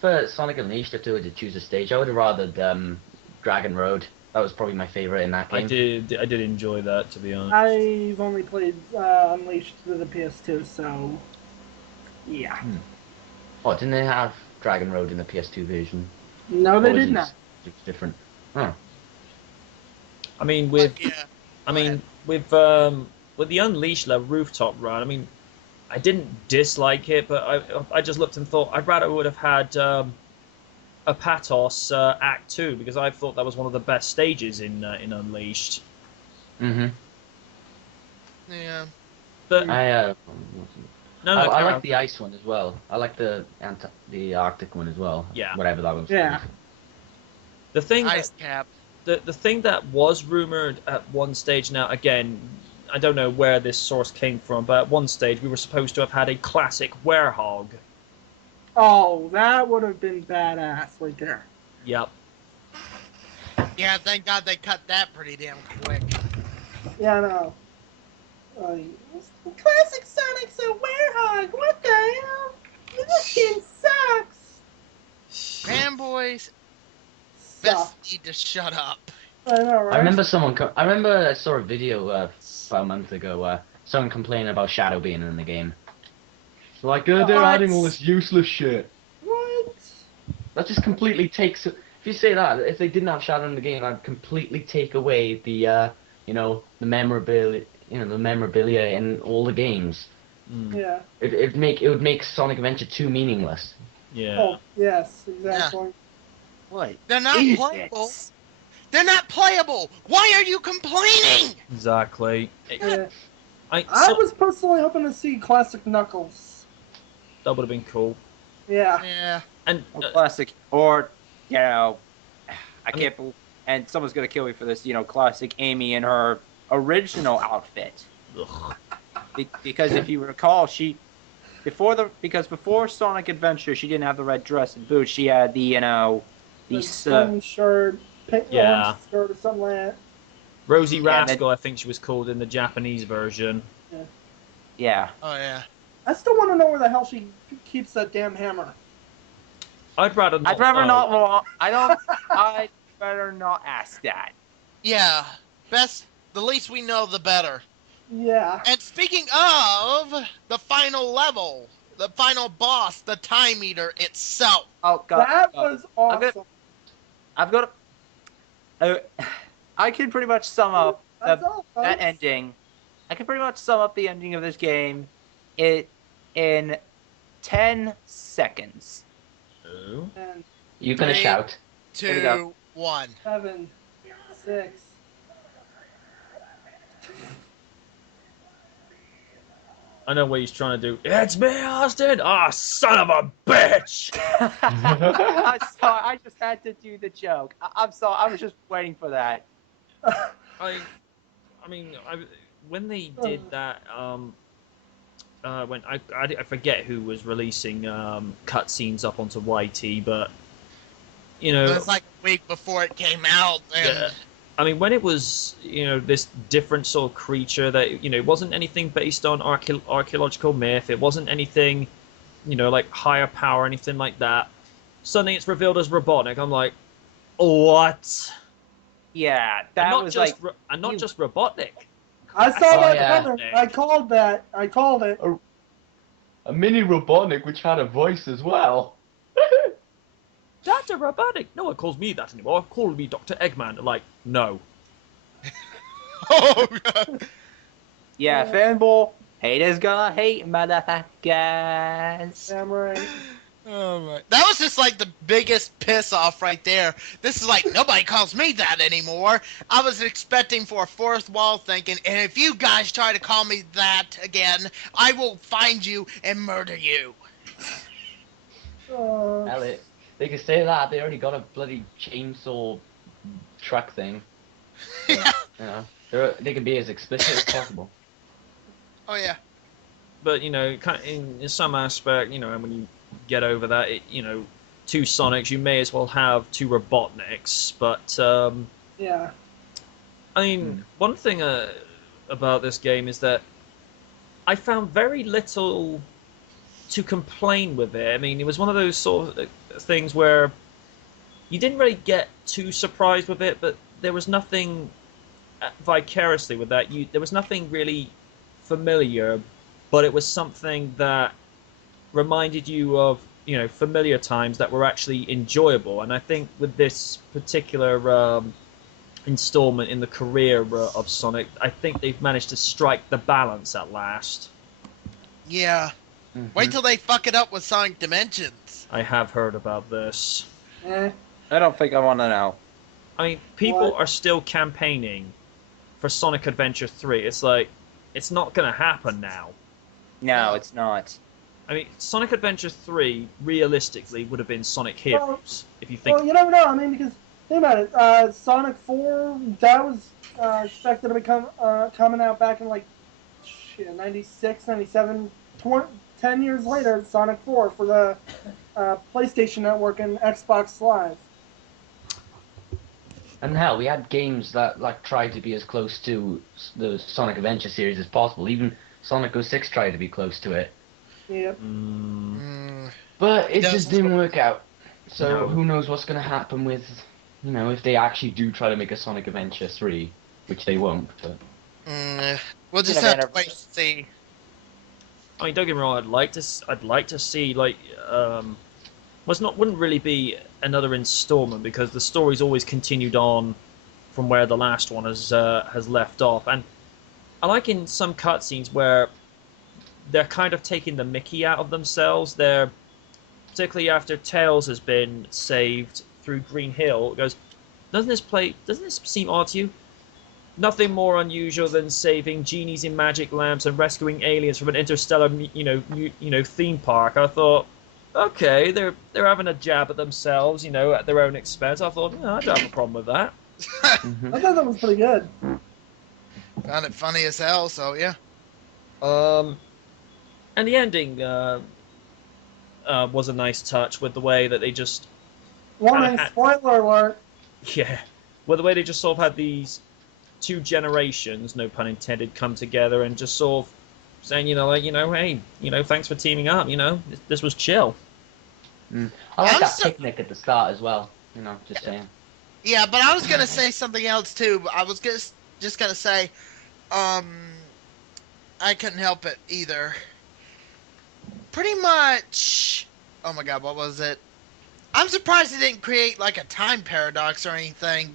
for Sonic Unleashed, if they were to choose a stage, I would have rather Dragon Road. That was probably my favorite in that game. I did enjoy that, to be honest. I've only played Unleashed through the PS2, so yeah. Oh, didn't they have Dragon Road in the PS2 version? No, they Or was did it not. different. Oh. I mean, with But, yeah. I mean, with the Unleashed level rooftop run, I mean, I didn't dislike it, but I just looked and thought I'd rather would have had a Patos Act 2, because I thought that was one of the best stages in Unleashed. Mm-hmm. Yeah. But I I like the ice one as well. I like the Arctic one as well. Yeah. Whatever that was. Yeah. the thing Ice cap. the thing that was rumored at one stage, now again, I don't know where this source came from, but at one stage we were supposed to have had a classic werehog. Oh, that would have been badass right there. Yep. Yeah, thank God they cut that pretty damn quick. Yeah, I know. Classic Sonic's a werehog. What the hell? This game sucks. Fanboys, Sucks. best need to shut up. I know, right? I remember I remember I saw a video about a month ago someone complaining about Shadow being in the game. Like, they're What? adding all this useless shit. What? That just completely takes if you say that, if they didn't have Shadow in the game, I'd completely take away the the memorabilia, the memorabilia in all the games. Yeah. It would make Sonic Adventure 2 meaningless. Yeah. Oh, yes, exactly. What? They're not is playable. this? They're not playable. Why are you complaining? Exactly. Yeah. I I was personally hoping to see classic Knuckles. that would have been cool. Yeah. Yeah. And Classic, or I mean- can't believe, and someone's gonna kill me for this. Classic Amy in her original outfit. ugh. Because if you recall, before Sonic Adventure, she didn't have the red dress and boots. She had the The green shirt, pink Yeah. orange shirt, or something like that. Rosie Yeah, Rascal, I think she was called in the Japanese version. yeah. Oh yeah. I still want to know where the hell she keeps that damn hammer. I'd rather not. I'd rather know. not. Well, I don't. I'd better not ask that. Yeah. The least we know, the better. Yeah. And speaking of the final level, the final boss, the Time Eater itself. Oh God. That was awesome. I've got. I can pretty much sum up That's all, folks. that ending. I can pretty much sum up the ending of this game in 10 seconds. Oh. And You gonna Three. shout? Here we go. 2, 1. 7, 6. I know what he's trying to do. It's me, Austin! Ah, son of a bitch! I'm sorry. I just had to do the joke. I'm sorry. I was just waiting for that. When they did that, when I forget who was releasing cutscenes up onto YT, but It was like a week before it came out. And yeah. I mean, when it was, this different sort of creature that, it wasn't anything based on archaeological myth. It wasn't anything, like higher power or anything like that. Suddenly it's revealed as Robotnik. I'm like, what? Yeah, And that not was just, like. and not you- just Robotnik. I saw Oh, that yeah. coming. I called that. I called it. A mini Robotnik which had a voice as well. Dr. Robotnik. No one calls me that anymore. Call me Dr. Eggman. Like, no. oh god. Yeah, fanboy. Haters gonna hate, motherfuckers. Damn right. Oh my. That was just like the biggest piss off right there. This is like, nobody calls me that anymore. I was expecting for a fourth wall thinking, and if you guys try to call me that again, I will find you and murder you. Hell, they can say that. They already got a bloody chainsaw truck thing. Yeah. They can be as explicit as possible. Oh yeah. But, kind of in some aspect, and when you get over that, two Sonics, you may as well have two Robotniks. But, Yeah. I mean, one thing about this game is that I found very little to complain with it. I mean, it was one of those sort of things where you didn't really get too surprised with it, but there was nothing vicariously with that. There was nothing really familiar, but it was something that reminded you of, familiar times that were actually enjoyable. And I think with this particular installment in the career of Sonic, I think they've managed to strike the balance at last. Yeah. Wait till they fuck it up with Sonic Dimensions. I have heard about this. Eh. I don't think I want to know. I mean, people What? are still campaigning for Sonic Adventure 3. It's like, it's not going to happen now. No, it's not. I mean, Sonic Adventure 3, realistically, would have been Sonic Heroes, if you think... Well, you never know. I mean, because think about it. Sonic 4, that was expected to become coming out back in like 96, 97, 10 years later. Sonic 4 for the PlayStation Network and Xbox Live. And hell, we had games that tried to be as close to the Sonic Adventure series as possible. Even Sonic 06 tried to be close to it. Yep. But it Yes. just didn't work out. So No. who knows what's going to happen with, if they actually do try to make a Sonic Adventure 3, which they won't. But We'll just have to wait and see. I mean, don't get me wrong. I'd like to see wouldn't really be another installment because the story's always continued on from where the last one has left off. And I like in some cutscenes where they're kind of taking the mickey out of themselves. They're particularly after Tails has been saved through Green Hill. It goes, doesn't this seem odd to you? Nothing more unusual than saving genies in magic lamps and rescuing aliens from an interstellar, theme park. I thought, okay, they're having a jab at themselves, at their own expense. I thought, no, I don't have a problem with that. I thought that was pretty good. Found it funny as hell, so yeah. And the ending was a nice touch with the way that they just... Warning, spoiler alert. Yeah, with the way they just sort of had these two generations, no pun intended, come together and just sort of saying, hey, thanks for teaming up, this was chill. I like that picnic at the start as well, just saying. Yeah, but I was gonna say something else too. I was just gonna say, I couldn't help it either. Pretty much. Oh my God, what was it? I'm surprised he didn't create like a time paradox or anything,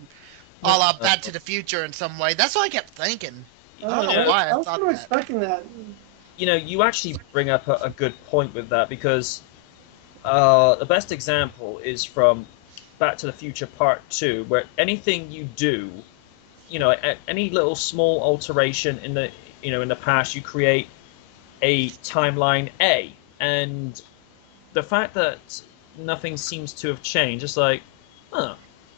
a la Back to the Future in some way. That's what I kept thinking. I don't know why I was thought kind of that. expecting that. You actually bring up a good point with that because the best example is from Back to the Future Part 2, where anything you do, any little small alteration in the past, you create a timeline A, and the fact that nothing seems to have changed, it's like,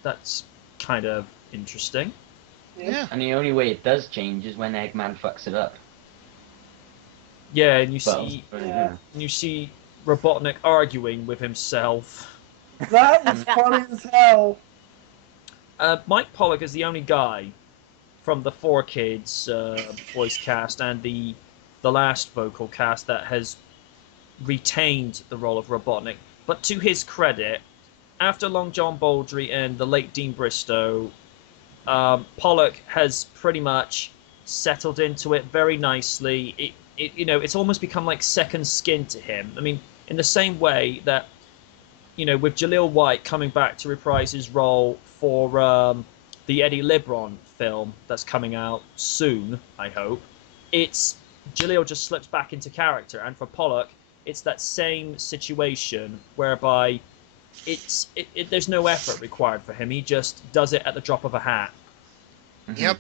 that's kind of interesting. Yeah. And the only way it does change is when Eggman fucks it up. Yeah, and you Yeah. see Robotnik arguing with himself. That was funny as hell. Mike Pollock is the only guy from the 4Kids voice cast and the last vocal cast that has retained the role of Robotnik. But to his credit, after Long John Baldry and the late Dean Bristow, Pollock has pretty much settled into it very nicely. It's almost become like second skin to him. I mean, in the same way that, with Jaleel White coming back to reprise his role for the Eddie Lebron film that's coming out soon, I hope, Jaleel just slips back into character, and for Pollock, it's that same situation whereby there's no effort required for him. He just does it at the drop of a hat. Yep.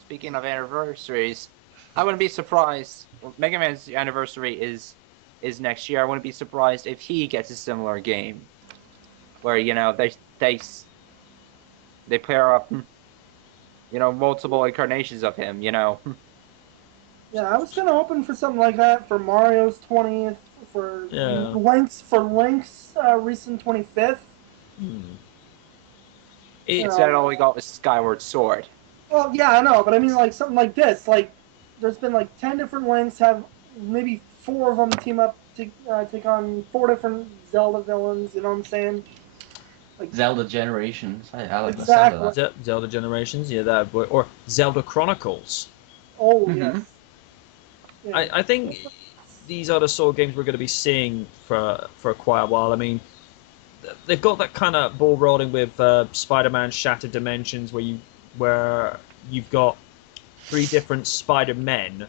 Speaking of anniversaries, I wouldn't be surprised. Mega Man's anniversary is next year. I wouldn't be surprised if he gets a similar game, where they pair up, multiple incarnations of him. Yeah, I was kind of hoping for something like that for Mario's 20th, for Link's recent 25th. Instead, all we got was Skyward Sword. Well, yeah, I know, but I mean, like, something like this. Like, there's been, 10 different Links, have maybe 4 of them team up to take on 4 different Zelda villains, you know what I'm saying? Like, Zelda Generations. I like Exactly. the sound of that. Zelda Generations, yeah, or Zelda Chronicles. oh, Mhm. yes. Yeah. I think these are the sort of games we're going to be seeing for quite a while. I mean, they've got that kind of ball rolling with Spider-Man Shattered Dimensions, where you've got 3 different Spider-Men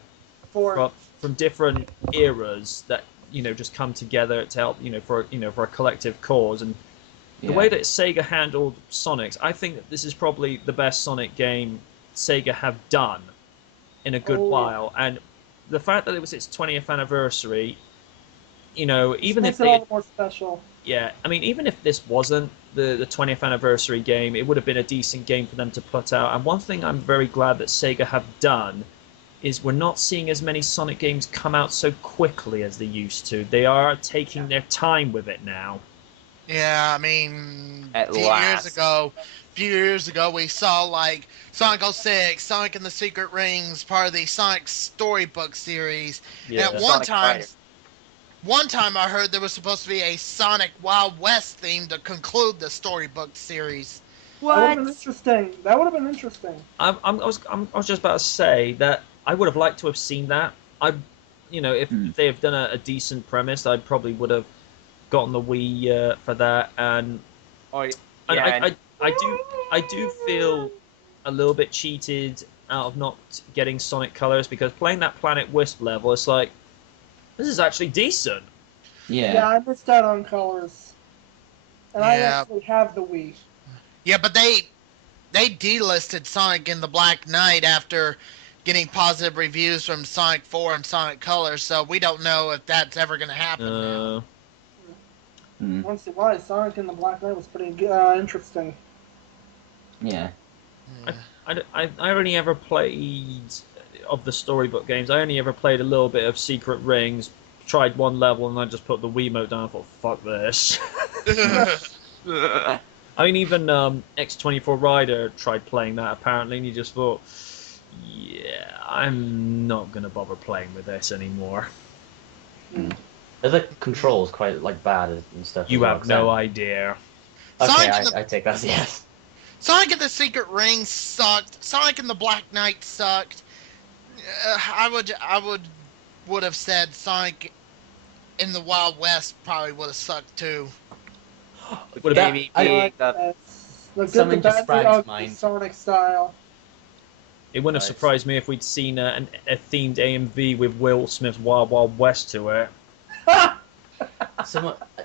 from different eras that just come together to help for a collective cause. And the way that Sega handled Sonic, I think that this is probably the best Sonic game Sega have done in a good while. And the fact that it was its 20th anniversary, even if makes it all the more special. yeah, I mean, even if this wasn't the 20th anniversary game, it would have been a decent game for them to put out. And one thing I'm very glad that Sega have done is we're not seeing as many Sonic games come out so quickly as they used to. They are taking their time with it now. Yeah, I mean, At a few years ago, we saw like Sonic 06, Sonic and the Secret Rings, part of the Sonic Storybook series. Yeah. And at Sonic one time I heard there was supposed to be a Sonic Wild West theme to conclude the Storybook series. That would have been interesting. I was just about to say that I would have liked to have seen that. If they have done a decent premise, I probably would have got on the Wii for that, and Oh, yeah, I do feel a little bit cheated out of not getting Sonic Colors, because playing that Planet Wisp level, it's like, this is actually decent. Yeah, I missed out on Colors. And I actually have the Wii. Yeah, but they delisted Sonic in the Black Knight after getting positive reviews from Sonic 4 and Sonic Colors, so we don't know if that's ever going to happen now. I don't see why. Sonic in the Black Knight was pretty interesting. Yeah. I only ever played, of the storybook games, I only ever played a little bit of Secret Rings, tried one level, and I just put the Wiimote down and thought, fuck this. I mean, even X24 Rider tried playing that, apparently, and you just thought, yeah, I'm not going to bother playing with this anymore. The controls quite like bad and stuff. You have no idea. Okay, I take that as yes. Sonic and the Secret Rings sucked. Sonic and the Black Knight sucked. I would have said Sonic in the Wild West probably would have sucked too. Would have been something just sprang to mind. Sonic style. It wouldn't have surprised me if we'd seen a themed AMV with Will Smith's Wild Wild West to it.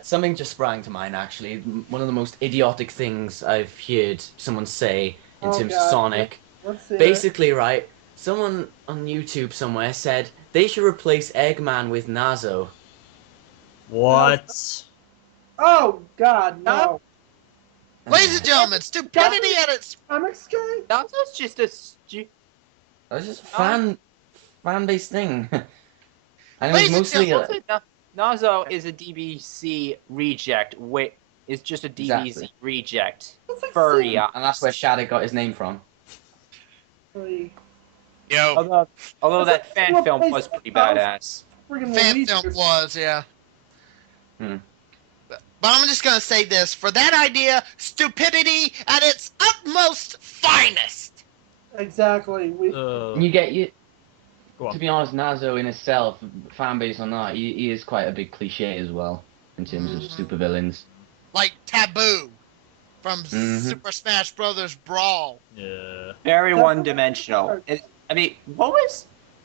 Something just sprang to mind, actually. One of the most idiotic things I've heard someone say in terms of Sonic. Basically, right, someone on YouTube somewhere said they should replace Eggman with Nazo. What? Oh, God, no. Ladies and gentlemen, stupidity at its... Nazo's just a... That's just a fan-based thing. And it was mostly... Nazo is a DBC reject. It's just a DBC reject. Furry. And that's where Shadow got his name from. Yo. Although that fan film was pretty badass. Fan film was, yeah. But I'm just going to say this. For that idea, stupidity at its utmost finest. Exactly. To be honest, Nazo in itself, fan base or not, he is quite a big cliche as well, in terms of supervillains. Like Taboo from Super Smash Brothers Brawl. Yeah. Very one-dimensional. I mean, what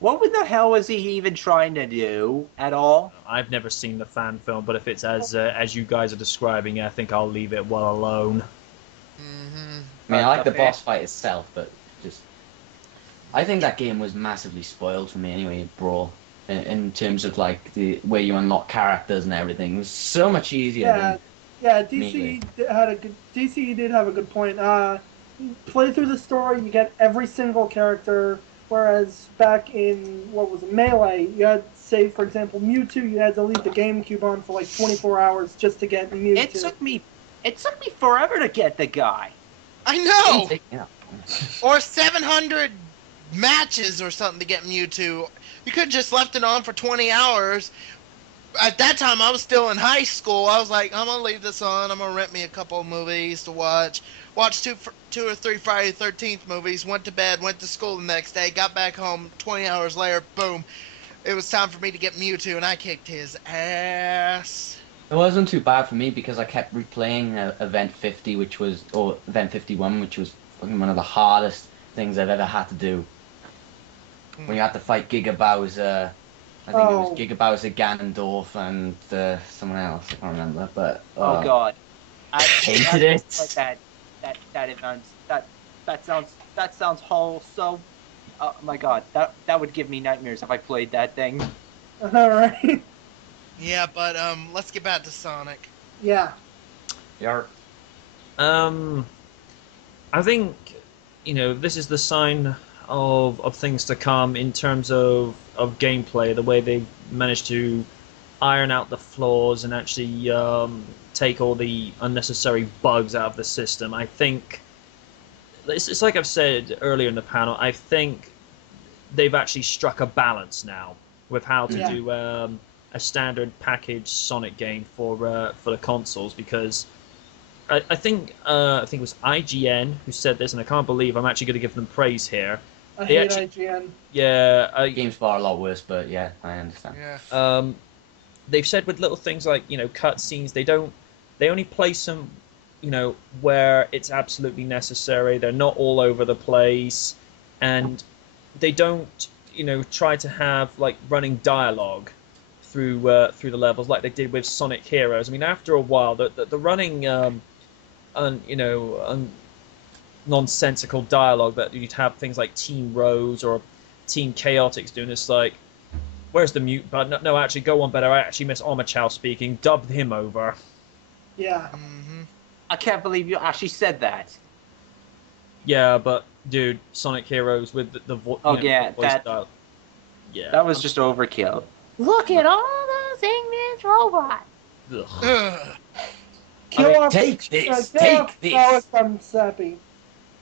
the hell was he even trying to do at all? I've never seen the fan film, but if it's as you guys are describing it, I think I'll leave it well alone. I mean, I like the boss fight itself, but just... I think that game was massively spoiled for me anyway, Brawl. In terms of, like, the where you unlock characters and everything. It was so much easier DC did have a good point. Play through the story, you get every single character, whereas back in, what was it, Melee, you had, say, for example, Mewtwo, you had to leave the GameCube on for like 24 hours just to get Mewtwo. It took me forever to get the guy. I know! Or 700 matches or something to get Mewtwo. You could have just left it on for 20 hours. At that time, I was still in high school. I was like, I'm going to leave this on. I'm going to rent me a couple of movies to watch. Watched two or three Friday the 13th movies. Went to bed, went to school the next day. Got back home 20 hours later. Boom. It was time for me to get Mewtwo, and I kicked his ass. It wasn't too bad for me because I kept replaying Event 50, or Event 51, which was one of the hardest things I've ever had to do. When you had to fight Giga Bowser, I think it was Giga Bowser, Ganondorf, and someone else. I can't remember, but oh god, I hated it. That event. That sounds wholesome. Oh my god, that would give me nightmares if I played that thing. Alright. Yeah, but let's get back to Sonic. Yeah. Yarp. I think, this is the sign of things to come in terms of gameplay, the way they managed to iron out the flaws and actually take all the unnecessary bugs out of the system. I think, it's like I've said earlier in the panel, I think they've actually struck a balance now with how to do a standard package Sonic game for the consoles, because I think it was IGN who said this, and I can't believe I'm actually going to give them praise here. I hate IGN. Yeah. Game's far a lot worse, but yeah, I understand. Yeah. they've said with little things like, cutscenes, they only place them, where it's absolutely necessary. They're not all over the place, and they don't, try to have like running dialogue through the levels like they did with Sonic Heroes. I mean, after a while, the running, nonsensical dialogue that you'd have things like Team Rose or Team Chaotix doing, it's like, where's the mute button? No, actually, go on better. I actually miss Omachow speaking. Dubbed him over. Yeah. Mm-hmm. I can't believe you actually said that. Yeah, but dude, Sonic Heroes with the voice. Oh, yeah, voice that- dial. Yeah. That was just overkill. Look at all those English robots. Ugh. Ugh. Kill off take this, kill take off this. Alex on Seppi.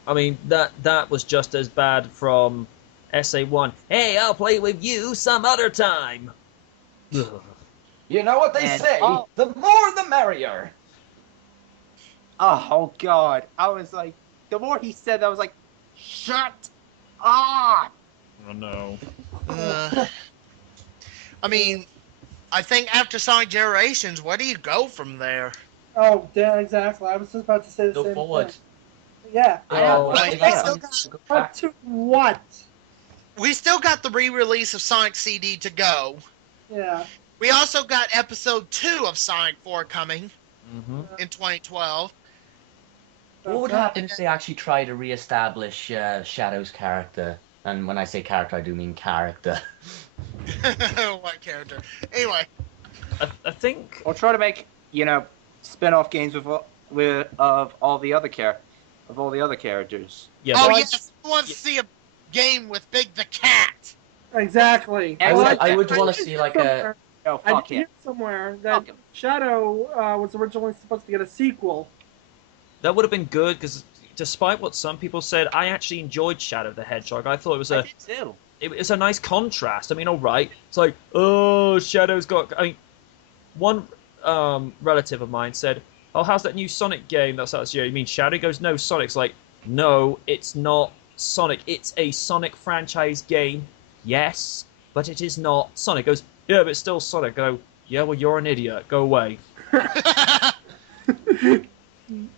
I mean, that was just as bad from SA1. Hey, I'll play with you some other time. Ugh. You know what they And- say? oh. The more the merrier. Oh God! I was like, the more he said that, I was like, shut up! Oh no. I mean, I think after Sonic Generations, where do you go from there? Oh, yeah, exactly. I was just about to say the Go same forward. thing. Yeah. Oh, But if we I still can got- go But back. to what? We still got the re-release of Sonic CD to go. Yeah. We also got episode 2 of Sonic 4 coming Mm-hmm. in 2012. What would happen if they actually try to re-establish Shadow's character? And when I say character, I do mean character. What character? Anyway, I think. Or try to make spin-off games of all the other characters. Yeah. oh but- yes, I want to see a game with Big the Cat. Exactly. I Well, would- I would I want to did see hear like a. somewhere- Oh I fuck did yeah! hear somewhere that Fuck 'em. Shadow was originally supposed to get a sequel. That would have been good because, despite what some people said, I actually enjoyed Shadow the Hedgehog. I thought it was I a did too. it was a nice contrast. I mean, all right, it's like, oh, Shadow's got. I mean, one relative of mine said, "Oh, how's that new Sonic game that's out this year?" You mean Shadow? He goes, "No, Sonic's like, no, it's not Sonic. It's a Sonic franchise game, yes, but it is not Sonic." Goes, "Yeah, but it's still Sonic." I go, "Yeah, well, you're an idiot. Go away."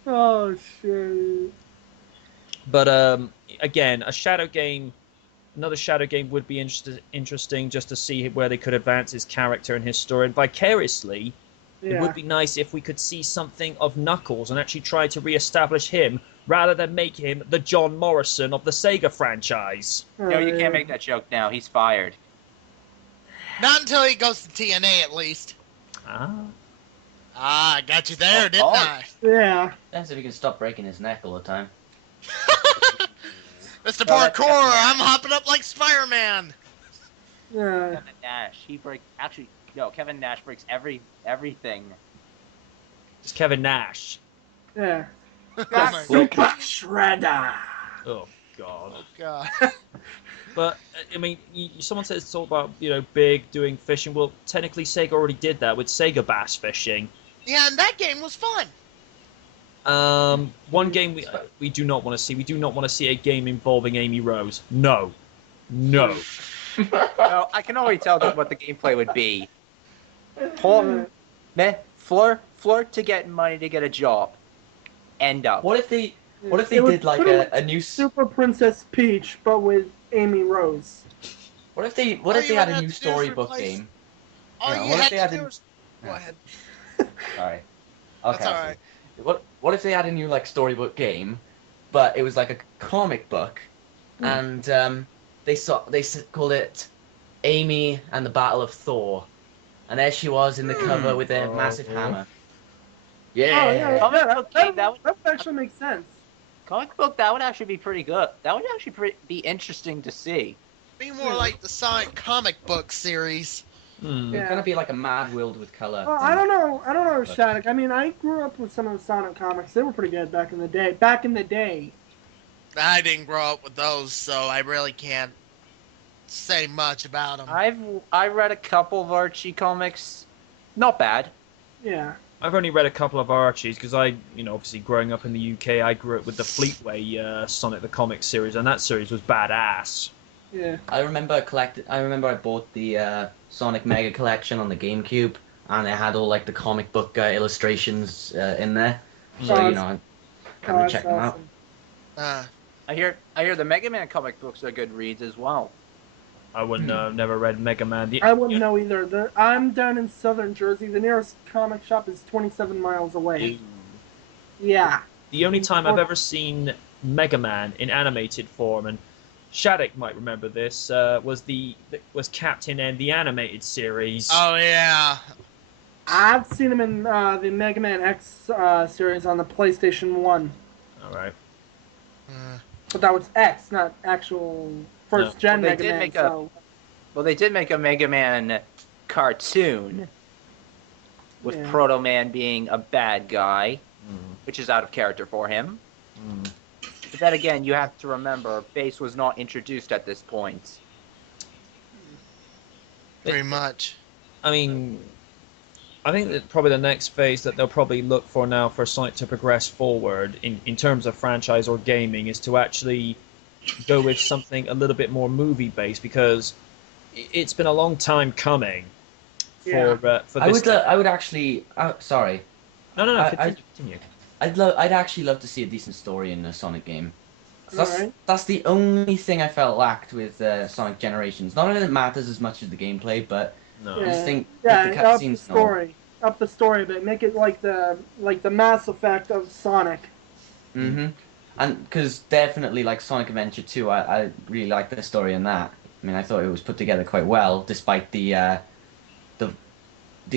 Oh shit. But again, another Shadow game would be interesting just to see where they could advance his character and his story. And vicariously, it Yeah. would be nice if we could see something of Knuckles and actually try to re-establish him rather than make him the John Morrison of the Sega franchise. No, you can't make that joke now. He's fired. Not until he goes to TNA, at least. Ah. Ah, I got you there, Oh, didn't oh. I? Yeah. Depends if he can stop breaking his neck all the time. Mr. Well, that's Parkour, definitely- I'm hopping up like Spider-Man. Yeah. Kevin Nash. Kevin Nash breaks everything. It's Kevin Nash. Yeah. Oh my Super Shredder. Oh, God. God. But, I mean, someone says it's all about, Big doing fishing. Well, technically Sega already did that with Sega Bass Fishing. Yeah, and that game was fun. One game we do not want to see. We do not want to see a game involving Amy Rose. No. No. No, I can already tell what the gameplay would be. Flirt to get money to get a job. End up. What if they It did was like pretty a new? Super Princess Peach, but with Amy Rose. What if they All had you a had new to do is storybook replace- game? All Yeah, you what if had they to had do to- was... Go ahead. Sorry. That's Okay. alright. What if they had a new like storybook game, but it was like a comic book, and they called it Amy and the Battle of Thor, and there she was in the cover with a massive hammer. Yeah. Oh, yeah. Comic that, book that, game, that that would actually make sense. Comic book, that would actually be pretty good. That would actually be interesting to see. Be more like the Sonic comic book series. Hmm. It's gonna be like a Mad World with color. Well, I don't know, But- Shattuck. I mean, I grew up with some of the Sonic comics. They were pretty good back in the day. I didn't grow up with those, so I really can't say much about them. I read a couple of Archie comics. Not bad. Yeah. I've only read a couple of Archies because obviously growing up in the UK, I grew up with the Fleetway Sonic the Comic series, and that series was badass. Yeah. I remember I bought the Sonic Mega Collection on the GameCube, and it had all like the comic book illustrations in there. So Oh, you know, I'm Oh, gonna that's check them out. awesome. I hear the Mega Man comic books are good reads as well. I wouldn't know. I've never read Mega Man. I wouldn't know either. I'm down in southern Jersey. The nearest comic shop is 27 miles away. Yeah. The only time I've ever seen Mega Man in animated form, and Shattuck might remember this, was Captain N, the animated series. Oh yeah. I've seen him in the Mega Man X series on the PlayStation 1. All right. But that was X, not actual first-gen Well, Mega Man. Well, they did make a Mega Man cartoon with Yeah. Proto Man being a bad guy, which is out of character for him. But then again, you have to remember, Base was not introduced at this point. Pretty much. I mean, I think that probably the next phase that they'll probably look for now for Sonic to progress forward in terms of franchise or gaming is to actually go with something a little bit more movie-based, because it's been a long time coming for this. I would actually. Sorry. No. I- Continue. I'd actually love to see a decent story in a Sonic game. Alright. That's the only thing I felt lacked with Sonic Generations. Not that it matters as much as the gameplay, but No. I just think Yeah, with the up the cutscenes and all. story. Up the story a bit. Make it like the Mass Effect of Sonic. Mm-hmm. And because definitely, like Sonic Adventure 2, I really liked the story in that. I mean, I thought it was put together quite well, despite the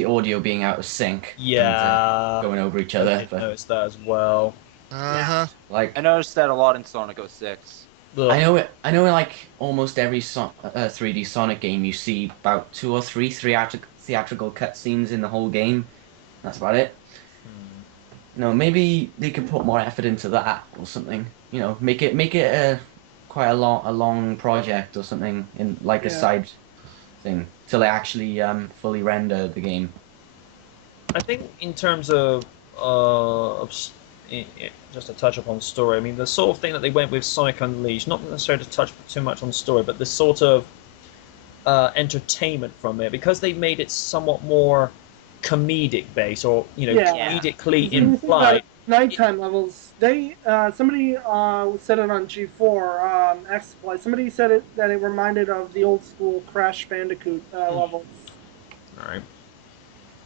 audio being out of sync. Yeah. And, going over each other. I But noticed that as well. Uh-huh. like, I noticed that a lot in Sonic 06. Ugh. I know in like almost every 3D Sonic game, you see about 2 or 3 theatrical cutscenes in the whole game. That's about it. No, maybe they could put more effort into that or something. You know, make it quite a long project or something in like a Yeah. side thing till they actually fully render the game. I think in terms of just to touch upon story, I mean, the sort of thing that they went with Sonic Unleashed, not necessarily to touch too much on story, but the sort of entertainment from it, because they made it somewhat more comedic based, or comedically implied. Nighttime levels. They somebody said it on G4 X-Play. Somebody said that it reminded of the old school Crash Bandicoot levels. All right.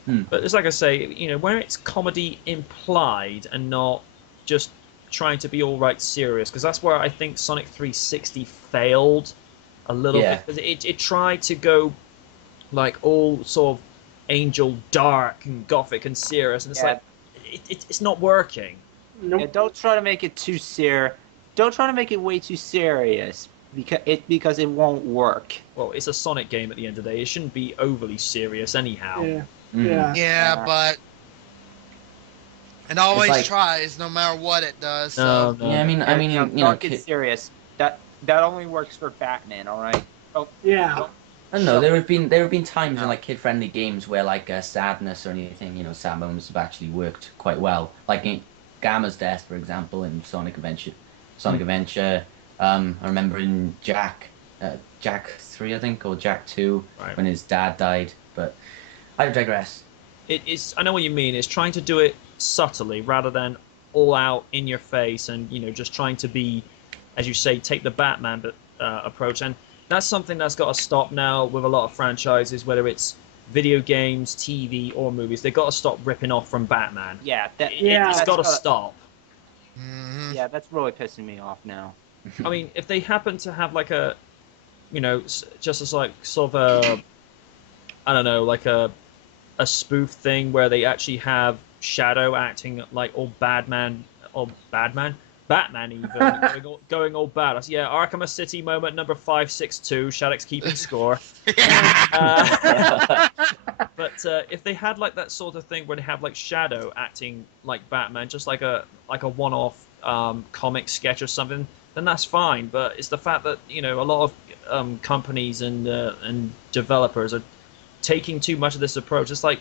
Hmm. But it's like I say, where it's comedy implied and not just trying to be all right serious, because that's where I think Sonic 360 failed a little bit, because it tried to go like all sort of angel dark and gothic and serious, and it's like it's not working. Nope. Yeah, don't try to make it too serious. Don't try to make it way too serious, because it won't work. Well, it's a Sonic game at the end of the day. It shouldn't be overly serious anyhow. Yeah. Mhm. Yeah. Yeah, but it always like- tries, no matter what it does. No, So. no. Yeah, I mean, Don't you know, get serious. That only works for Batman, all right? Yeah. I don't know. There have been times in like kid-friendly games where like sadness or anything, sad moments have actually worked quite well. Like in Gamma's death, for example, in Sonic Adventure. I remember in Jack 3, I think, or Jack 2, Right. when his dad died. But I digress. I know what you mean. It's trying to do it subtly rather than all out in your face, and just trying to be, as you say, take the Batman approach. And that's something that's got to stop now with a lot of franchises, whether it's video games, TV, or movies. They've got to stop ripping off from Batman. Yeah, It's got to stop. Mhm. Yeah, that's really pissing me off now. I mean, if they happen to have like a, just as like sort of a, I don't know, like a spoof thing where they actually have Shadow acting like all Batman even going all badass. Yeah, Arkham City moment number 562. Shadow's keeping score. But if they had like that sort of thing where they have like Shadow acting like Batman, just like a one-off comic sketch or something, then that's fine. But it's the fact that a lot of companies and developers are taking too much of this approach. It's like,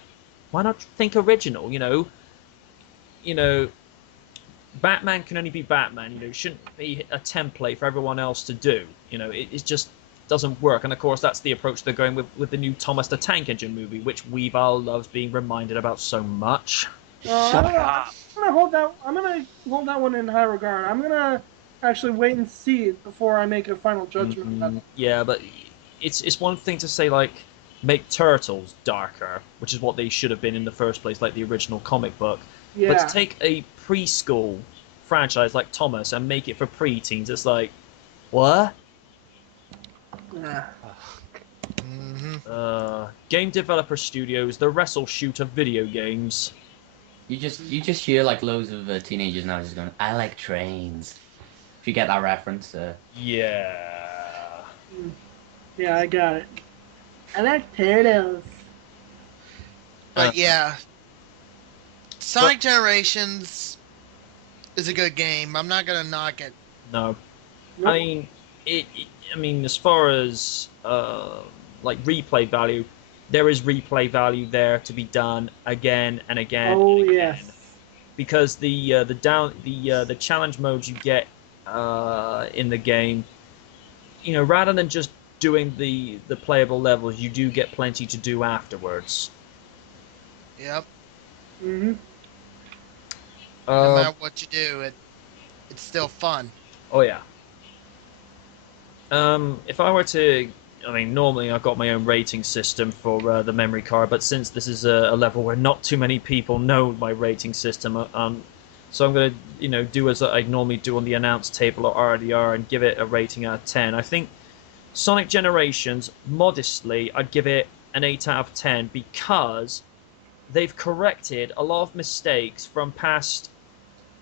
why not think original? Batman can only be Batman. It shouldn't be a template for everyone else to do. It's just doesn't work. And of course, that's the approach they're going with the new Thomas the Tank Engine movie, which Weavile loves being reminded about so much. Shut up. I'm gonna hold that one in high regard. I'm gonna actually wait and see it before I make a final judgment. About it. Yeah, but it's one thing to say, like, make Turtles darker, which is what they should have been in the first place, like the original comic book. Yeah. But to take a preschool franchise like Thomas and make it for preteens, it's like, what? Yeah. Game developer studios, the wrestle shoot of video games. You just hear like loads of teenagers now just going, "I like trains." If you get that reference. Yeah. Yeah, I got it. I like turtles. But yeah, Sonic Generations is a good game. I'm not gonna knock it. No. Nope. I mean, as far as like replay value, there is replay value there to be done again and again. Oh and again. yes. Because the challenge modes you get in the game, you know, rather than just doing the playable levels, you do get plenty to do afterwards. Yep. Mhm. No matter what you do, it's still fun. Oh yeah. If I were to, I mean, normally I've got my own rating system for the memory card, but since this is a level where not too many people know my rating system, so I'm going to, you know, do as I normally do on the announce table or RDR and give it a rating out of 10. I think Sonic Generations, modestly, I'd give it an 8 out of 10 because they've corrected a lot of mistakes from past,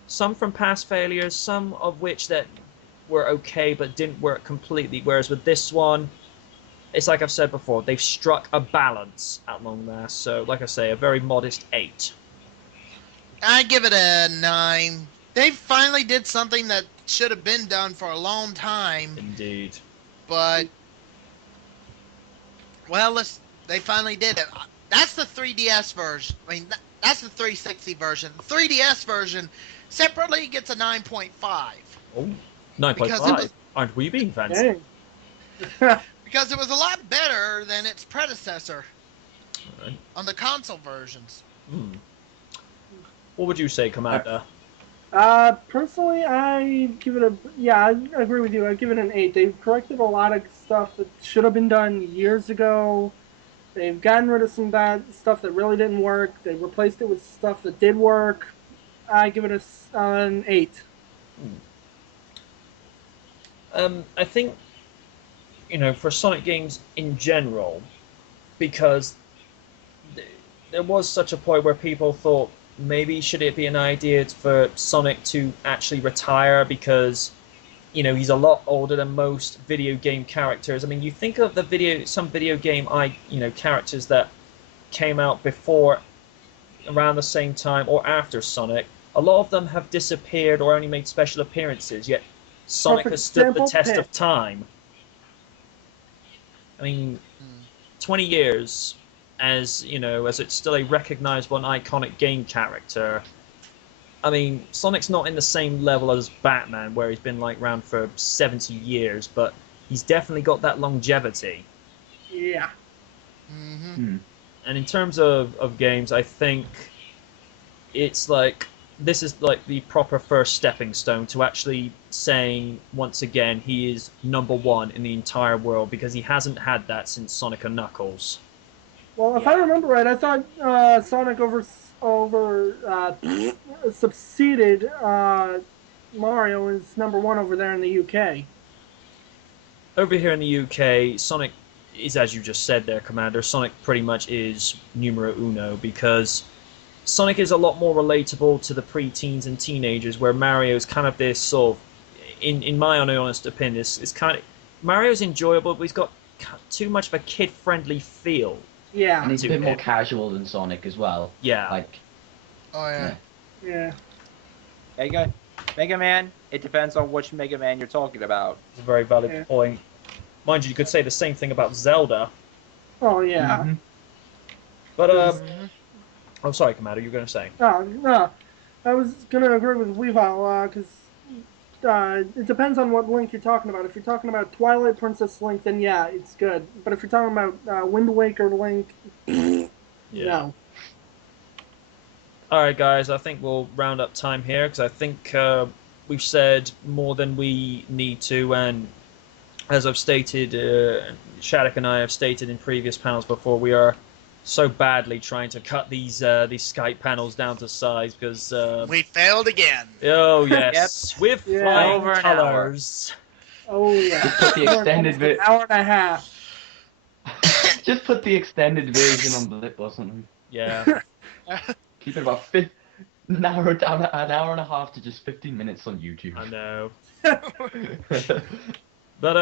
some from past failures, some of which that were okay but didn't work completely, whereas with this one, it's like I've said before, they've struck a balance along there. So, like I say, a very modest 8. I give it a 9. They finally did something that should have been done for a long time, Indeed. but well, they finally did it. That's the 3DS version. I mean, that's the 360 version. The 3DS version separately gets a 9.5. Oh, Because 9.5. Aren't we being fancy? Dang. Because it was a lot better than its predecessor Alright. on the console versions. What would you say, Commander? Personally, I give it I agree with you. I give it an 8. They've corrected a lot of stuff that should have been done years ago. They've gotten rid of some bad stuff that really didn't work. They replaced it with stuff that did work. I give it an 8. I think, you know, for Sonic games in general, because there was such a point where people thought, maybe should it be an idea for Sonic to actually retire because, you know, he's a lot older than most video game characters. I mean, you think of some video game characters that came out before, around the same time or after Sonic. A lot of them have disappeared or only made special appearances, yet Sonic has stood the test of time. I mean, 20 years as, you know, as it's still a recognizable and iconic game character. I mean, Sonic's not in the same level as Batman, where he's been like around for 70 years, but he's definitely got that longevity. Yeah. Mm-hmm. And in terms of games, I think it's like, this is like the proper first stepping stone to actually saying, once again, he is #1 in the entire world, because he hasn't had that since Sonic and Knuckles. Well, if I remember right, I thought Sonic succeeded Mario as #1 over there in the UK. Over here in the UK, Sonic is, as you just said there, Commander, Sonic pretty much is numero uno, because Sonic is a lot more relatable to the pre-teens and teenagers, where Mario's kind of this sort of, in my honest opinion, it's kind of, Mario's enjoyable, but he's got too much of a kid-friendly feel. Yeah. And he's a bit more casual than Sonic as well. Yeah. Like, Oh yeah. Yeah. Mega Man, it depends on which Mega Man you're talking about. It's a very valid Yeah. point. Mind you, you could say the same thing about Zelda. Oh, yeah. Mhm. But, Mhm. I'm sorry, Commander, you were going to say. No, I was going to agree with Weavile, because it depends on what Link you're talking about. If you're talking about Twilight Princess Link, then yeah, it's good. But if you're talking about Wind Waker Link, no. All right, guys. I think we'll round up time here because I think we've said more than we need to, and as I've stated, Shattuck and I have stated in previous panels before, we are so badly trying to cut these Skype panels down to size because We failed again. oh yes, with Yeah. flying Over an colors. Oh yeah. Just put the extended An hour and a half. Just put the extended version on Blip or something. Yeah. Keep it about narrow it down an hour and a half to just 15 minutes on YouTube. I know. But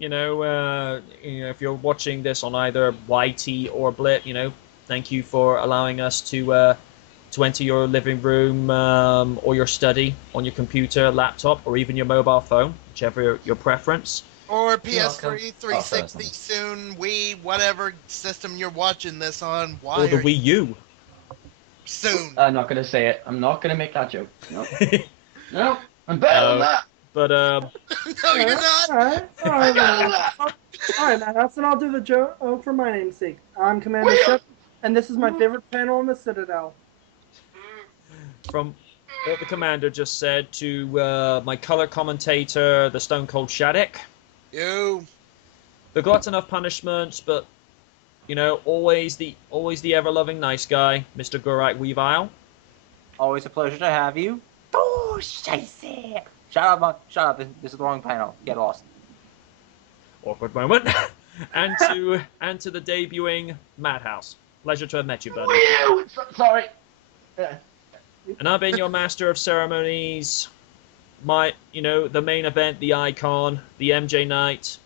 if you're watching this on either YT or Blip, thank you for allowing us to enter your living room or your study on your computer, laptop, or even your mobile phone, whichever your preference. Or welcome. PS3, 360, soon Wii, whatever system you're watching this on. Why Or the are Wii U. soon? I'm not gonna say it. I'm not gonna make that joke. No. No. I'm better than that. But No, you're not. Alright, I'm better than that. Alright, now that's when I'll do the joke for my namesake. I'm Commander Shep, and this is my favorite panel in the Citadel. from what the commander just said to my color commentator, the Stone Cold Shattuck, You. the glutton of punishments, but always the ever-loving nice guy, Mr. Gurak Weavile. Always a pleasure to have you. Oh, scheiße. Shut up. This is the wrong panel. Get lost. Awkward moment. and to the debuting Madhouse. Pleasure to have met you, buddy. Sorry. And I've been your master of ceremonies, the main event, the icon, the MJ Knight,